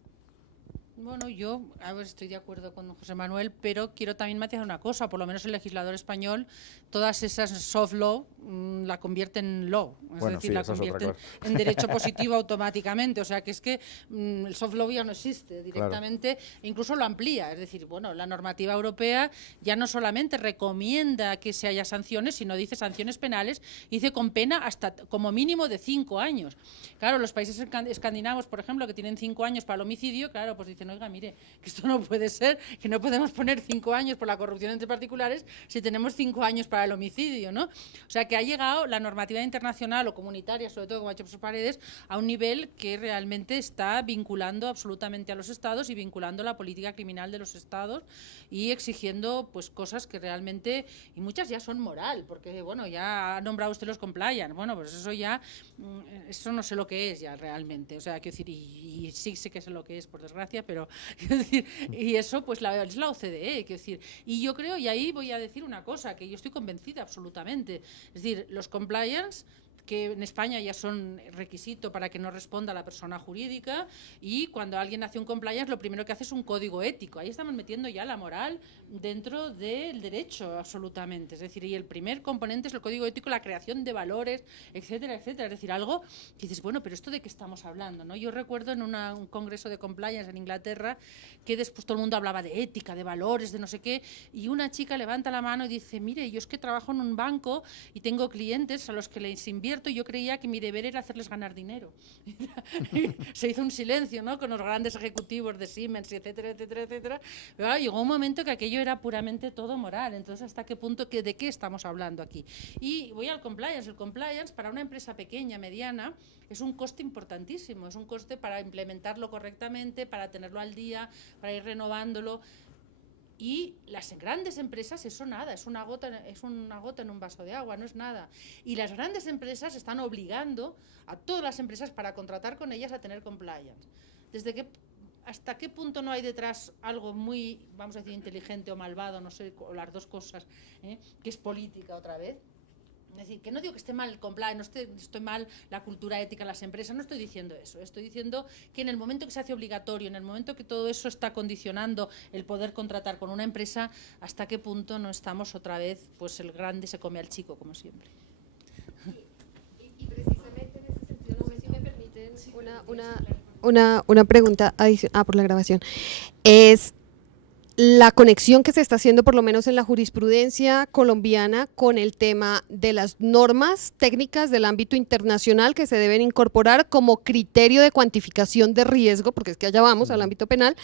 Bueno, yo estoy de acuerdo con José Manuel, pero quiero también matizar una cosa. Por lo menos el legislador español, todas esas soft law la convierte en law, es decir, la convierte en derecho positivo automáticamente. O sea, que es que el soft law ya no existe directamente, claro. Incluso lo amplía. Es decir, bueno, la normativa europea ya no solamente recomienda que se haya sanciones, sino dice sanciones penales, y dice con pena hasta como mínimo de 5 años. Claro, los países escandinavos, por ejemplo, que tienen 5 años para el homicidio, claro, pues dicen, dicen, oiga, mire, que esto no puede ser, que no podemos poner 5 años por la corrupción entre particulares si tenemos 5 años para el homicidio, ¿no? O sea, que ha llegado la normativa internacional o comunitaria, sobre todo, como ha dicho profesor Paredes, a un nivel que realmente está vinculando absolutamente a los Estados y vinculando la política criminal de los Estados y exigiendo pues cosas que realmente, y muchas ya son moral, porque bueno, ya ha nombrado usted los compliance, bueno, pues eso ya, eso no sé lo que es ya realmente, o sea, quiero decir, y sí sé que sé lo que es, por desgracia, pero quiero decir, y eso pues es la OCDE, quiero decir, y yo creo, y ahí voy a decir una cosa, que yo estoy convencida absolutamente, es decir, los compliance que en España ya son requisito para que no responda la persona jurídica, y cuando alguien hace un compliance lo primero que hace es un código ético. Ahí estamos metiendo ya la moral dentro del derecho absolutamente. Es decir, y el primer componente es el código ético, la creación de valores, etcétera, etcétera. Es decir, algo que dices, bueno, pero ¿esto de qué estamos hablando, no? Yo recuerdo en un congreso de compliance en Inglaterra que después todo el mundo hablaba de ética, de valores, de no sé qué, y una chica levanta la mano y dice, mire, yo es que trabajo en un banco y tengo clientes a los que les invierto y yo creía que mi deber era hacerles ganar dinero. Se hizo un silencio, ¿no?, con los grandes ejecutivos de Siemens, etcétera, etcétera, etcétera. Pero llegó un momento que aquello era puramente todo moral. Entonces, ¿hasta qué punto, de qué estamos hablando aquí? Y voy al compliance. El compliance para una empresa pequeña, mediana, es un coste importantísimo. Es un coste para implementarlo correctamente, para tenerlo al día, para ir renovándolo. Y las grandes empresas, eso nada, es una gota en un vaso de agua, no es nada. Y las grandes empresas están obligando a todas las empresas para contratar con ellas a tener compliance. ¿Hasta qué punto no hay detrás algo muy, vamos a decir, inteligente o malvado, no sé, o las dos cosas, que es política otra vez? Es decir, que no digo que esté mal el compliance, no estoy mal la cultura ética en las empresas, no estoy diciendo eso. Estoy diciendo que en el momento que se hace obligatorio, en el momento que todo eso está condicionando el poder contratar con una empresa, ¿hasta qué punto no estamos otra vez, pues el grande se come al chico, como siempre? Y precisamente en ese sentido, no sé si me permiten una pregunta adicional, por la grabación, es la conexión que se está haciendo, por lo menos en la jurisprudencia colombiana, con el tema de las normas técnicas del ámbito internacional que se deben incorporar como criterio de cuantificación de riesgo, porque es que allá vamos al ámbito penal,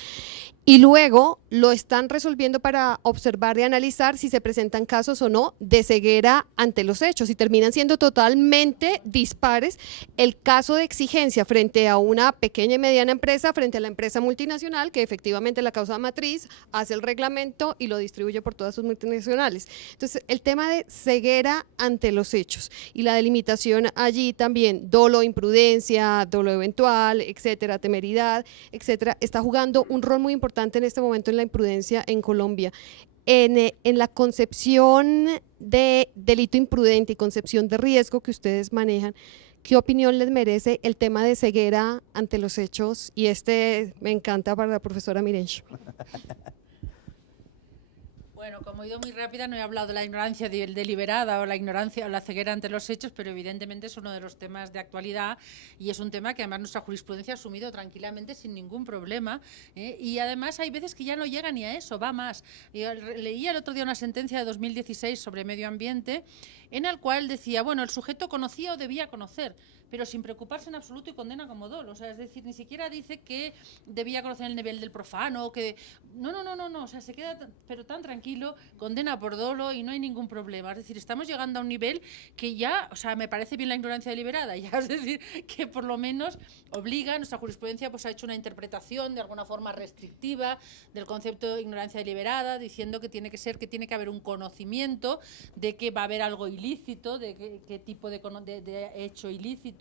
y luego lo están resolviendo para observar y analizar si se presentan casos o no de ceguera ante los hechos y terminan siendo totalmente dispares el caso de exigencia frente a una pequeña y mediana empresa, frente a la empresa multinacional que efectivamente la causa matriz hace el reglamento y lo distribuye por todas sus multinacionales. Entonces, el tema de ceguera ante los hechos y la delimitación allí también, dolo, imprudencia, dolo eventual, etcétera, temeridad, etcétera, está jugando un rol muy importante en este momento en la imprudencia en Colombia. En la concepción de delito imprudente y concepción de riesgo que ustedes manejan, ¿qué opinión les merece el tema de ceguera ante los hechos? Y me encanta para la profesora Mirencho. Bueno, como he ido muy rápida, no he hablado de la ignorancia deliberada o la ignorancia o la ceguera ante los hechos, pero evidentemente es uno de los temas de actualidad y es un tema que además nuestra jurisprudencia ha asumido tranquilamente sin ningún problema, y además hay veces que ya no llega ni a eso, va más. Yo leía el otro día una sentencia de 2016 sobre medio ambiente en el cual decía, bueno, el sujeto conocía o debía conocer, pero sin preocuparse en absoluto y condena como dolo. O sea, es decir, ni siquiera dice que debía conocer el nivel del profano, que no, o sea, se queda pero tan tranquilo, condena por dolo y no hay ningún problema. Es decir, estamos llegando a un nivel que ya, o sea, me parece bien la ignorancia deliberada, ya, es decir, que por lo menos obliga, nuestra jurisprudencia pues ha hecho una interpretación de alguna forma restrictiva del concepto de ignorancia deliberada, diciendo que tiene que haber un conocimiento de que va a haber algo ilícito, de qué tipo de hecho ilícito,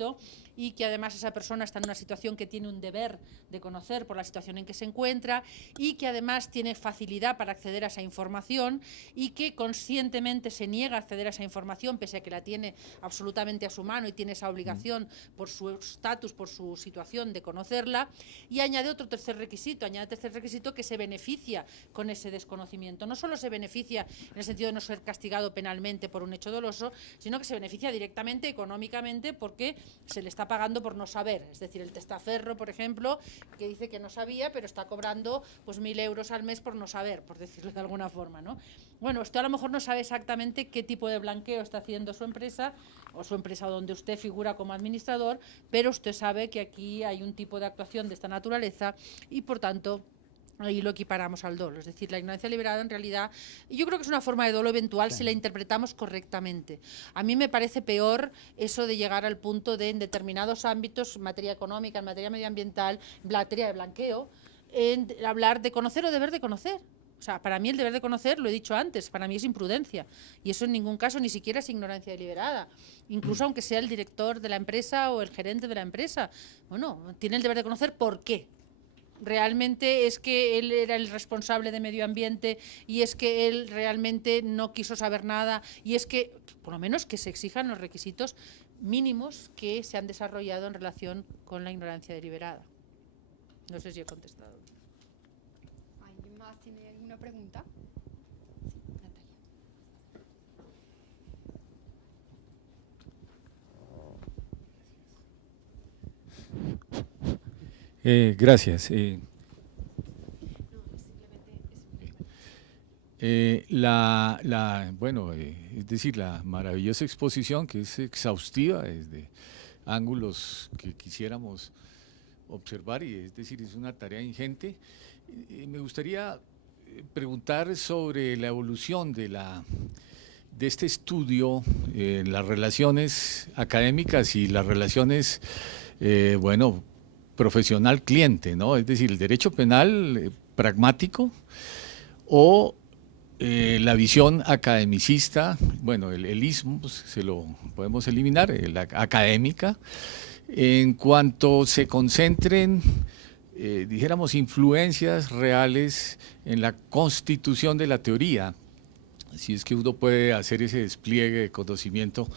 y que además esa persona está en una situación que tiene un deber de conocer por la situación en que se encuentra y que además tiene facilidad para acceder a esa información y que conscientemente se niega a acceder a esa información pese a que la tiene absolutamente a su mano y tiene esa obligación por su estatus, por su situación de conocerla, y añade tercer requisito que se beneficia con ese desconocimiento. No solo se beneficia en el sentido de no ser castigado penalmente por un hecho doloso, sino que se beneficia directamente económicamente porque se le está pagando por no saber. Es decir, el testaferro, por ejemplo, que dice que no sabía, pero está cobrando pues 1.000 euros al mes por no saber, por decirlo de alguna forma, ¿no? Bueno, usted a lo mejor no sabe exactamente qué tipo de blanqueo está haciendo su empresa donde usted figura como administrador, pero usted sabe que aquí hay un tipo de actuación de esta naturaleza y, por tanto, ahí lo equiparamos al dolo. Es decir, la ignorancia deliberada en realidad, yo creo que es una forma de dolo eventual si la interpretamos correctamente. A mí me parece peor eso de llegar al punto de en determinados ámbitos, en materia económica, en materia medioambiental, en materia de blanqueo, en hablar de conocer o deber de conocer. O sea, para mí el deber de conocer, lo he dicho antes, para mí es imprudencia. Y eso en ningún caso ni siquiera es ignorancia deliberada. Incluso aunque sea el director de la empresa o el gerente de la empresa. Bueno, tiene el deber de conocer por qué. Realmente es que él era el responsable de medio ambiente y es que él realmente no quiso saber nada y es que, por lo menos, que se exijan los requisitos mínimos que se han desarrollado en relación con la ignorancia deliberada. No sé si he contestado. ¿Alguien más tiene alguna pregunta? Sí, Natalia. Gracias. Bueno, es decir, la maravillosa exposición que es exhaustiva desde ángulos que quisiéramos observar y es decir, es una tarea ingente. Me gustaría preguntar sobre la evolución de este estudio, las relaciones académicas y las relaciones, bueno, profesional-cliente, ¿no? Es decir, el derecho penal pragmático o la visión academicista, bueno, el ismo pues, se lo podemos eliminar, la académica, en cuanto se concentren, dijéramos, influencias reales en la constitución de la teoría, si es que uno puede hacer ese despliegue de conocimiento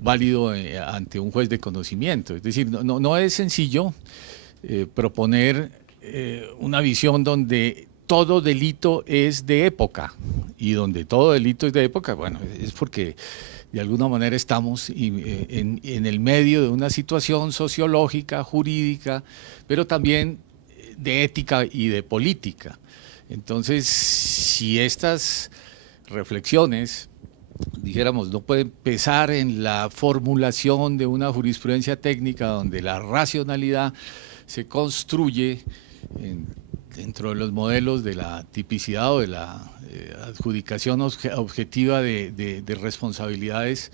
válido ante un juez de conocimiento. Es decir, no es sencillo proponer una visión donde todo delito es de época, y donde todo delito es de época, bueno, es porque de alguna manera estamos en el medio de una situación sociológica, jurídica, pero también de ética y de política. Entonces, si estas reflexiones, dijéramos, no pueden pesar en la formulación de una jurisprudencia técnica donde la racionalidad se construye dentro de los modelos de la tipicidad o de la adjudicación objetiva de responsabilidades,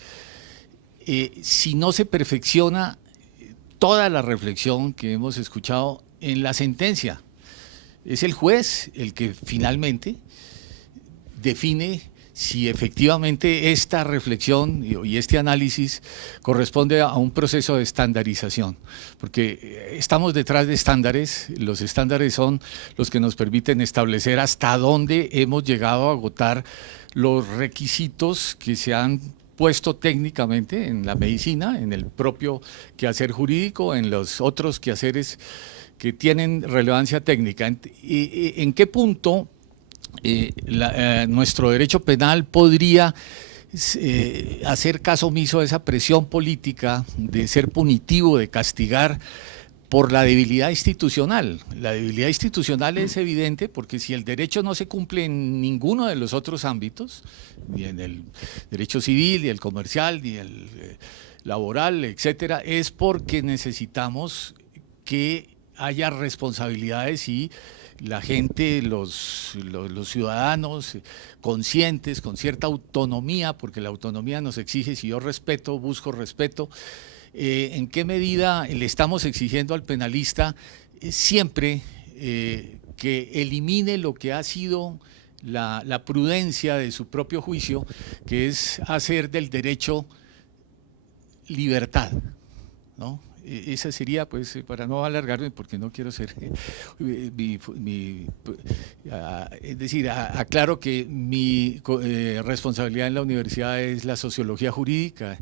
si no se perfecciona toda la reflexión que hemos escuchado en la sentencia. Es el juez el que finalmente define si efectivamente esta reflexión y este análisis corresponde a un proceso de estandarización, porque estamos detrás de estándares, los estándares son los que nos permiten establecer hasta dónde hemos llegado a agotar los requisitos que se han puesto técnicamente en la medicina, en el propio quehacer jurídico, en los otros quehaceres que tienen relevancia técnica. ¿En qué punto nuestro derecho penal podría hacer caso omiso a esa presión política de ser punitivo, de castigar por la debilidad institucional? La debilidad institucional es evidente porque si el derecho no se cumple en ninguno de los otros ámbitos, ni en el derecho civil, ni el comercial, ni el laboral, etcétera, es porque necesitamos que haya responsabilidades y la gente, los ciudadanos conscientes, con cierta autonomía, porque la autonomía nos exige, si yo respeto, busco respeto, ¿en qué medida le estamos exigiendo al penalista siempre que elimine lo que ha sido la prudencia de su propio juicio, que es hacer del derecho libertad, ¿no? Esa sería, pues, para no alargarme, porque no quiero ser, es decir, aclaro que mi responsabilidad en la universidad es la sociología jurídica,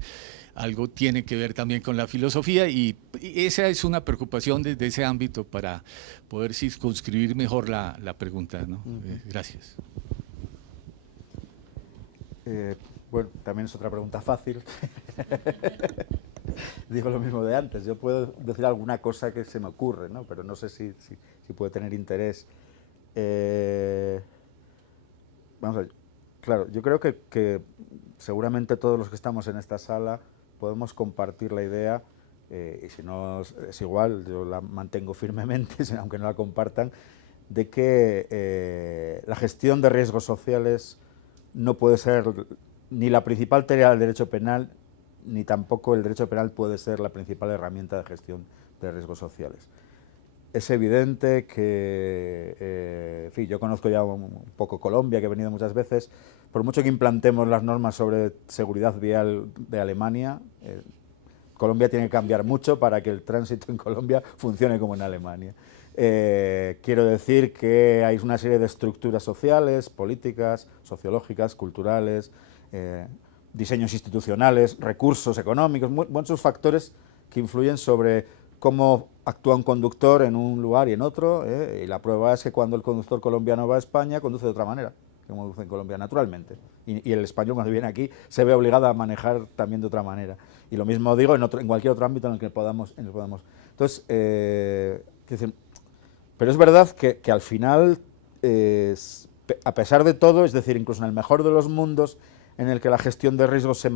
algo tiene que ver también con la filosofía y esa es una preocupación desde ese ámbito para poder circunscribir mejor la pregunta, ¿no? Gracias. Bueno, también es otra pregunta fácil. Digo lo mismo de antes, yo puedo decir alguna cosa que se me ocurre, ¿no? Pero no sé si puede tener interés. Vamos a ver, claro, yo creo que seguramente todos los que estamos en esta sala podemos compartir la idea, y si no es igual, yo la mantengo firmemente, aunque no la compartan, de que la gestión de riesgos sociales no puede ser ni la principal tarea del derecho penal, ni tampoco el derecho penal puede ser la principal herramienta de gestión de riesgos sociales. Es evidente que, en fin, yo conozco ya un poco Colombia, que he venido muchas veces, por mucho que implantemos las normas sobre seguridad vial de Alemania, Colombia tiene que cambiar mucho para que el tránsito en Colombia funcione como en Alemania. Quiero decir que hay una serie de estructuras sociales, políticas, sociológicas, culturales, diseños institucionales, recursos económicos, muchos factores que influyen sobre cómo actúa un conductor en un lugar y en otro, y la prueba es que cuando el conductor colombiano va a España conduce de otra manera que conduce en Colombia, naturalmente, y el español cuando viene aquí se ve obligado a manejar también de otra manera, y lo mismo digo en cualquier otro ámbito en el que podamos. Entonces, pero es verdad que al final, a pesar de todo, es decir, incluso en el mejor de los mundos, en el que la gestión de riesgos se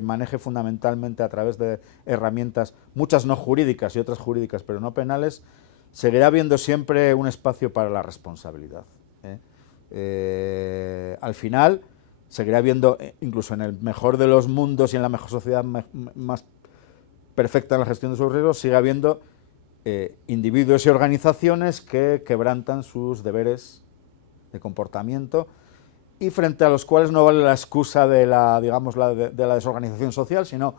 maneje fundamentalmente a través de herramientas, muchas no jurídicas y otras jurídicas, pero no penales, seguirá habiendo siempre un espacio para la responsabilidad. Al final, seguirá habiendo, incluso en el mejor de los mundos y en la mejor sociedad más perfecta en la gestión de sus riesgos, sigue habiendo individuos y organizaciones que quebrantan sus deberes de comportamiento y frente a los cuales no vale la excusa de la, digamos, de la desorganización social, sino,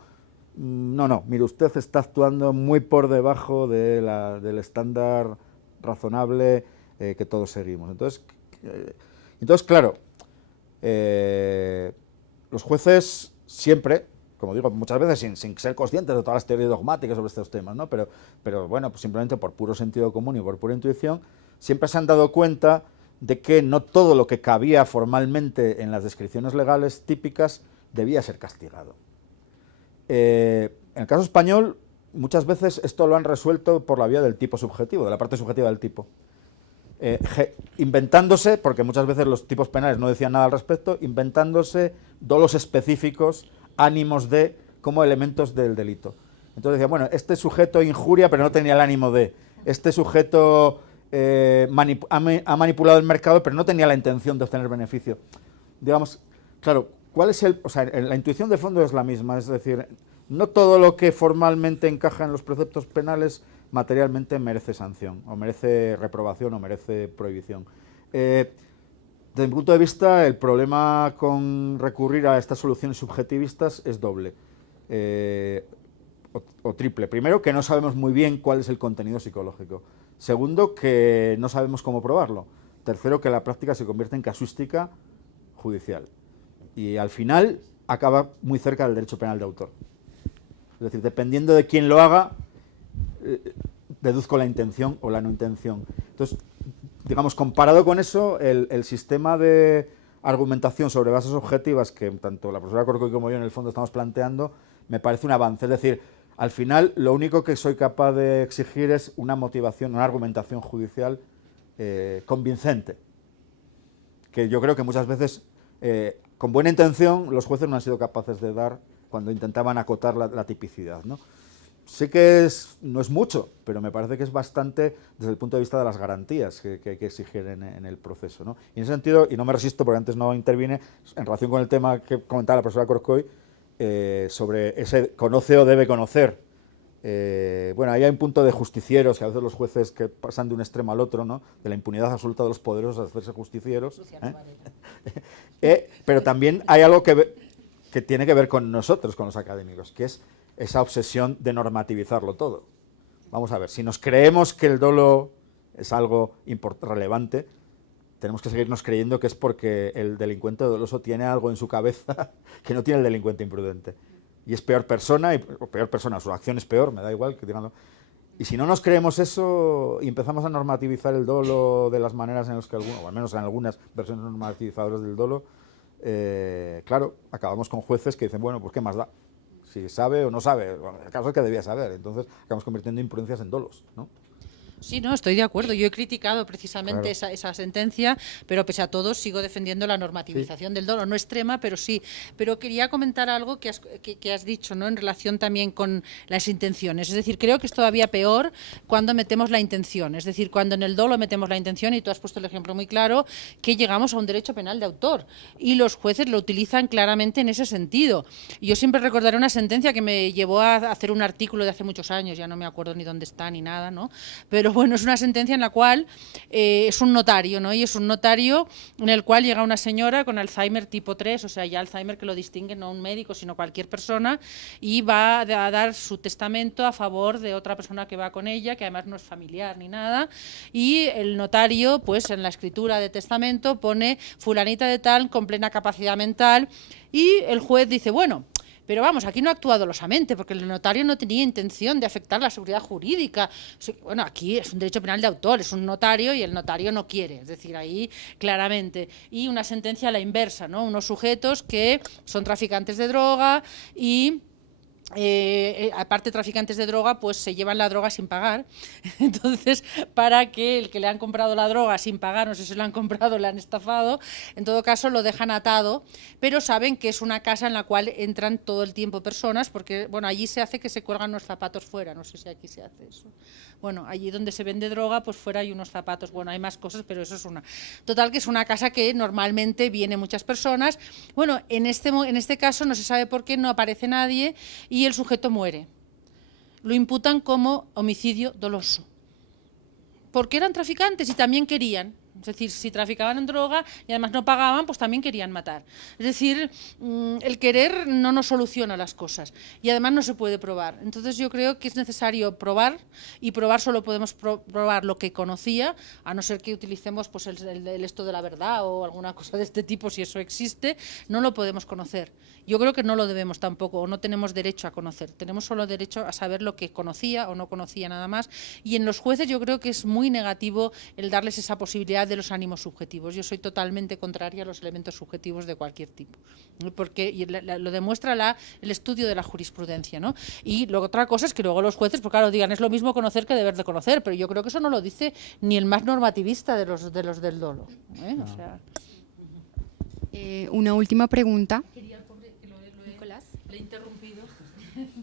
no, mire, usted está actuando muy por debajo del estándar razonable que todos seguimos. Entonces claro, los jueces siempre, como digo, muchas veces sin ser conscientes de todas las teorías dogmáticas sobre estos temas, ¿no? pero bueno, pues simplemente por puro sentido común y por pura intuición, siempre se han dado cuenta de que no todo lo que cabía formalmente en las descripciones legales típicas debía ser castigado. En el caso español, muchas veces esto lo han resuelto por la vía del tipo subjetivo, de la parte subjetiva del tipo. Inventándose, porque muchas veces los tipos penales no decían nada al respecto, inventándose dolos específicos, ánimos de, como elementos del delito. Entonces decía, bueno, este sujeto injuria, pero no tenía el ánimo de. Este sujeto ha manipulado el mercado, pero no tenía la intención de obtener beneficio. Digamos, claro, ¿cuál es o sea, la intuición de fondo es la misma, es decir, no todo lo que formalmente encaja en los preceptos penales materialmente merece sanción, o merece reprobación, o merece prohibición. Desde mi punto de vista, el problema con recurrir a estas soluciones subjetivistas es doble, o triple. Primero, que no sabemos muy bien cuál es el contenido psicológico. Segundo, que no sabemos cómo probarlo. Tercero, que la práctica se convierte en casuística judicial. Y al final acaba muy cerca del derecho penal de autor. Es decir, dependiendo de quién lo haga, deduzco la intención o la no intención. Entonces, digamos, comparado con eso, el sistema de argumentación sobre bases objetivas que tanto la profesora Corcoy como yo en el fondo estamos planteando, me parece un avance. Es decir, al final lo único que soy capaz de exigir es una motivación, una argumentación judicial convincente, que yo creo que muchas veces, con buena intención, los jueces no han sido capaces de dar cuando intentaban acotar la tipicidad, ¿no? Sé que no es mucho, pero me parece que es bastante desde el punto de vista de las garantías que hay que exigir en el proceso, ¿no? Y en ese sentido, y no me resisto porque antes no intervine, en relación con el tema que comentaba la profesora Corcoy, sobre ese conoce o debe conocer. Bueno, ahí hay un punto de justicieros, que a veces los jueces que pasan de un extremo al otro, ¿no? De la impunidad absoluta de los poderosos a hacerse justicieros. Pero también hay algo que tiene que ver con nosotros, con los académicos, que es esa obsesión de normativizarlo todo. Vamos a ver, si nos creemos que el dolo es algo relevante, tenemos que seguirnos creyendo que es porque el delincuente doloso tiene algo en su cabeza que no tiene el delincuente imprudente. Y es peor persona, o peor persona, su acción es peor, me da igual que digan. Y si no nos creemos eso y empezamos a normativizar el dolo de las maneras en las que o al menos en algunas versiones normativizadoras del dolo, claro, acabamos con jueces que dicen, bueno, pues ¿qué más da? Si sabe o no sabe, el caso es que debía saber, entonces acabamos convirtiendo imprudencias en dolos, ¿no? Sí, no, estoy de acuerdo. Yo he criticado precisamente Claro. esa sentencia, pero pese a todo sigo defendiendo la normativización del dolo, no extrema, pero sí. Pero quería comentar algo que has dicho, ¿no? En relación también con las intenciones. Es decir, creo que es todavía peor cuando metemos la intención. Es decir, cuando en el dolo metemos la intención, y tú has puesto el ejemplo muy claro, que llegamos a un derecho penal de autor. Y los jueces lo utilizan claramente en ese sentido. Yo siempre recordaré una sentencia que me llevó a hacer un artículo de hace muchos años, ya no me acuerdo ni dónde está ni nada, ¿no? Pero bueno, es una sentencia en la cual es un notario, ¿no? Y es un notario en el cual llega una señora con Alzheimer tipo 3, o sea, ya Alzheimer que lo distingue no un médico, sino cualquier persona, y va a dar su testamento a favor de otra persona que va con ella, que además no es familiar ni nada, y el notario, pues en la escritura de testamento pone fulanita de tal con plena capacidad mental, y el juez dice, bueno, pero vamos, aquí no ha actuado dolosamente, porque el notario no tenía intención de afectar la seguridad jurídica. Bueno, aquí es un derecho penal de autor, es un notario y el notario no quiere, es decir, ahí claramente. Y una sentencia a la inversa, ¿no? Unos sujetos que son traficantes de droga y... aparte traficantes de droga, pues se llevan la droga sin pagar. Entonces, para que el que le han comprado la droga sin pagar, no sé si lo han comprado, le han estafado, en todo caso lo dejan atado, pero saben que es una casa en la cual entran todo el tiempo personas, porque bueno, allí se hace que se cuelgan los zapatos fuera, no sé si aquí se hace eso. Bueno, allí donde se vende droga, pues fuera hay unos zapatos, bueno, hay más cosas, pero eso es una. Total, que es una casa que normalmente viene muchas personas. Bueno, en este caso no se sabe por qué, no aparece nadie y el sujeto muere. Lo imputan como homicidio doloso. Porque eran traficantes y también querían. Es decir, si traficaban en droga y además no pagaban, pues también querían matar. Es decir, el querer no nos soluciona las cosas y además no se puede probar. Entonces yo creo que es necesario probar, y probar solo podemos probar lo que conocía, a no ser que utilicemos pues el esto de la verdad o alguna cosa de este tipo, si eso existe, no lo podemos conocer. Yo creo que no lo debemos tampoco, o no tenemos derecho a conocer. Tenemos solo derecho a saber lo que conocía o no conocía, nada más. Y en los jueces yo creo que es muy negativo el darles esa posibilidad de los ánimos subjetivos. Yo soy totalmente contraria a los elementos subjetivos de cualquier tipo, porque lo demuestra el estudio de la jurisprudencia, ¿no? Y luego otra cosa es que luego los jueces, pues claro, digan, es lo mismo conocer que deber de conocer, pero yo creo que eso no lo dice ni el más normativista de los del dolo, ¿eh? O sea, Una última pregunta. Nicolás, le he interrumpido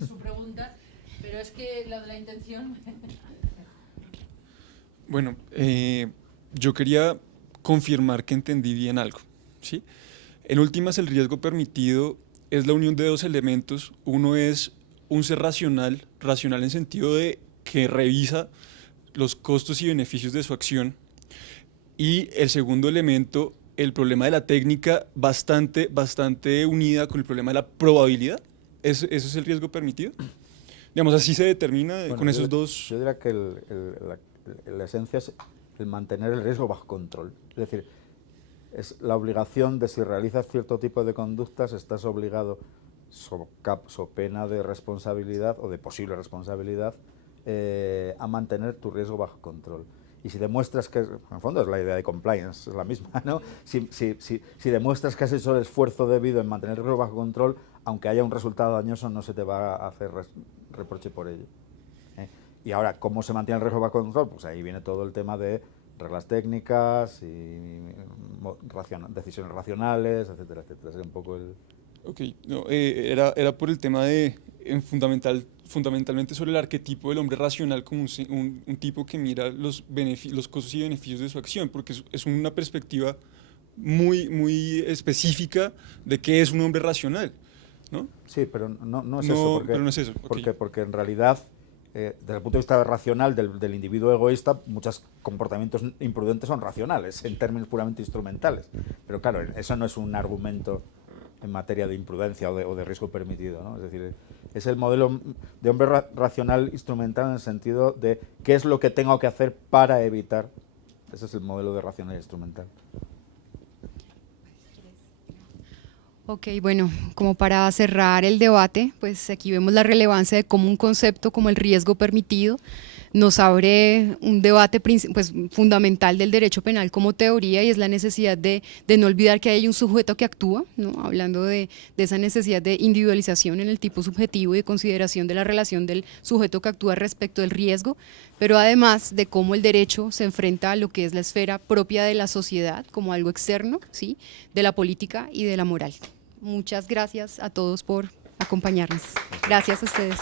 su pregunta, pero es que lo de la intención... Bueno, yo quería confirmar que entendí bien algo, ¿sí? En últimas, el riesgo permitido es la unión de dos elementos. Uno es un ser racional en sentido de que revisa los costos y beneficios de su acción. Y el segundo elemento, el problema de la técnica, bastante unida con el problema de la probabilidad. ¿Eso es el riesgo permitido? Digamos, así se determina Bueno, con esos dos... Yo diría que la esencia es el mantener el riesgo bajo control. Es decir, es la obligación de si realizas cierto tipo de conductas, estás obligado, so pena de responsabilidad o de posible responsabilidad, a mantener tu riesgo bajo control. Y si demuestras que, en el fondo es la idea de compliance, es la misma, ¿no? Si demuestras que has hecho el esfuerzo debido en mantener el riesgo bajo control, aunque haya un resultado dañoso, no se te va a hacer reproche por ello. Y ahora, ¿cómo se mantiene el riesgo bajo control? Pues ahí viene todo el tema de reglas técnicas y decisiones racionales, etcétera, etcétera. Es un poco el... Ok, no, era por el tema de, fundamentalmente sobre el arquetipo del hombre racional como un tipo que mira los costos y beneficios de su acción, porque es una perspectiva muy específica de qué es un hombre racional, ¿no? Sí, pero no es eso. Pero no es eso. Okay. Porque en realidad, desde el punto de vista racional del individuo egoísta, muchos comportamientos imprudentes son racionales, en términos puramente instrumentales. Pero claro, eso no es un argumento en materia de imprudencia o de riesgo permitido, ¿no? Es decir, es el modelo de hombre racional instrumental en el sentido de qué es lo que tengo que hacer para evitar. Ese es el modelo de racional instrumental. Ok, bueno, como para cerrar el debate, pues aquí vemos la relevancia de cómo un concepto como el riesgo permitido nos abre un debate pues, fundamental del derecho penal como teoría, y es la necesidad de no olvidar que hay un sujeto que actúa, ¿no? Hablando de esa necesidad de individualización en el tipo subjetivo y de consideración de la relación del sujeto que actúa respecto del riesgo, pero además de cómo el derecho se enfrenta a lo que es la esfera propia de la sociedad como algo externo, ¿sí? De la política y de la moral. Muchas gracias a todos por acompañarnos. Gracias a ustedes.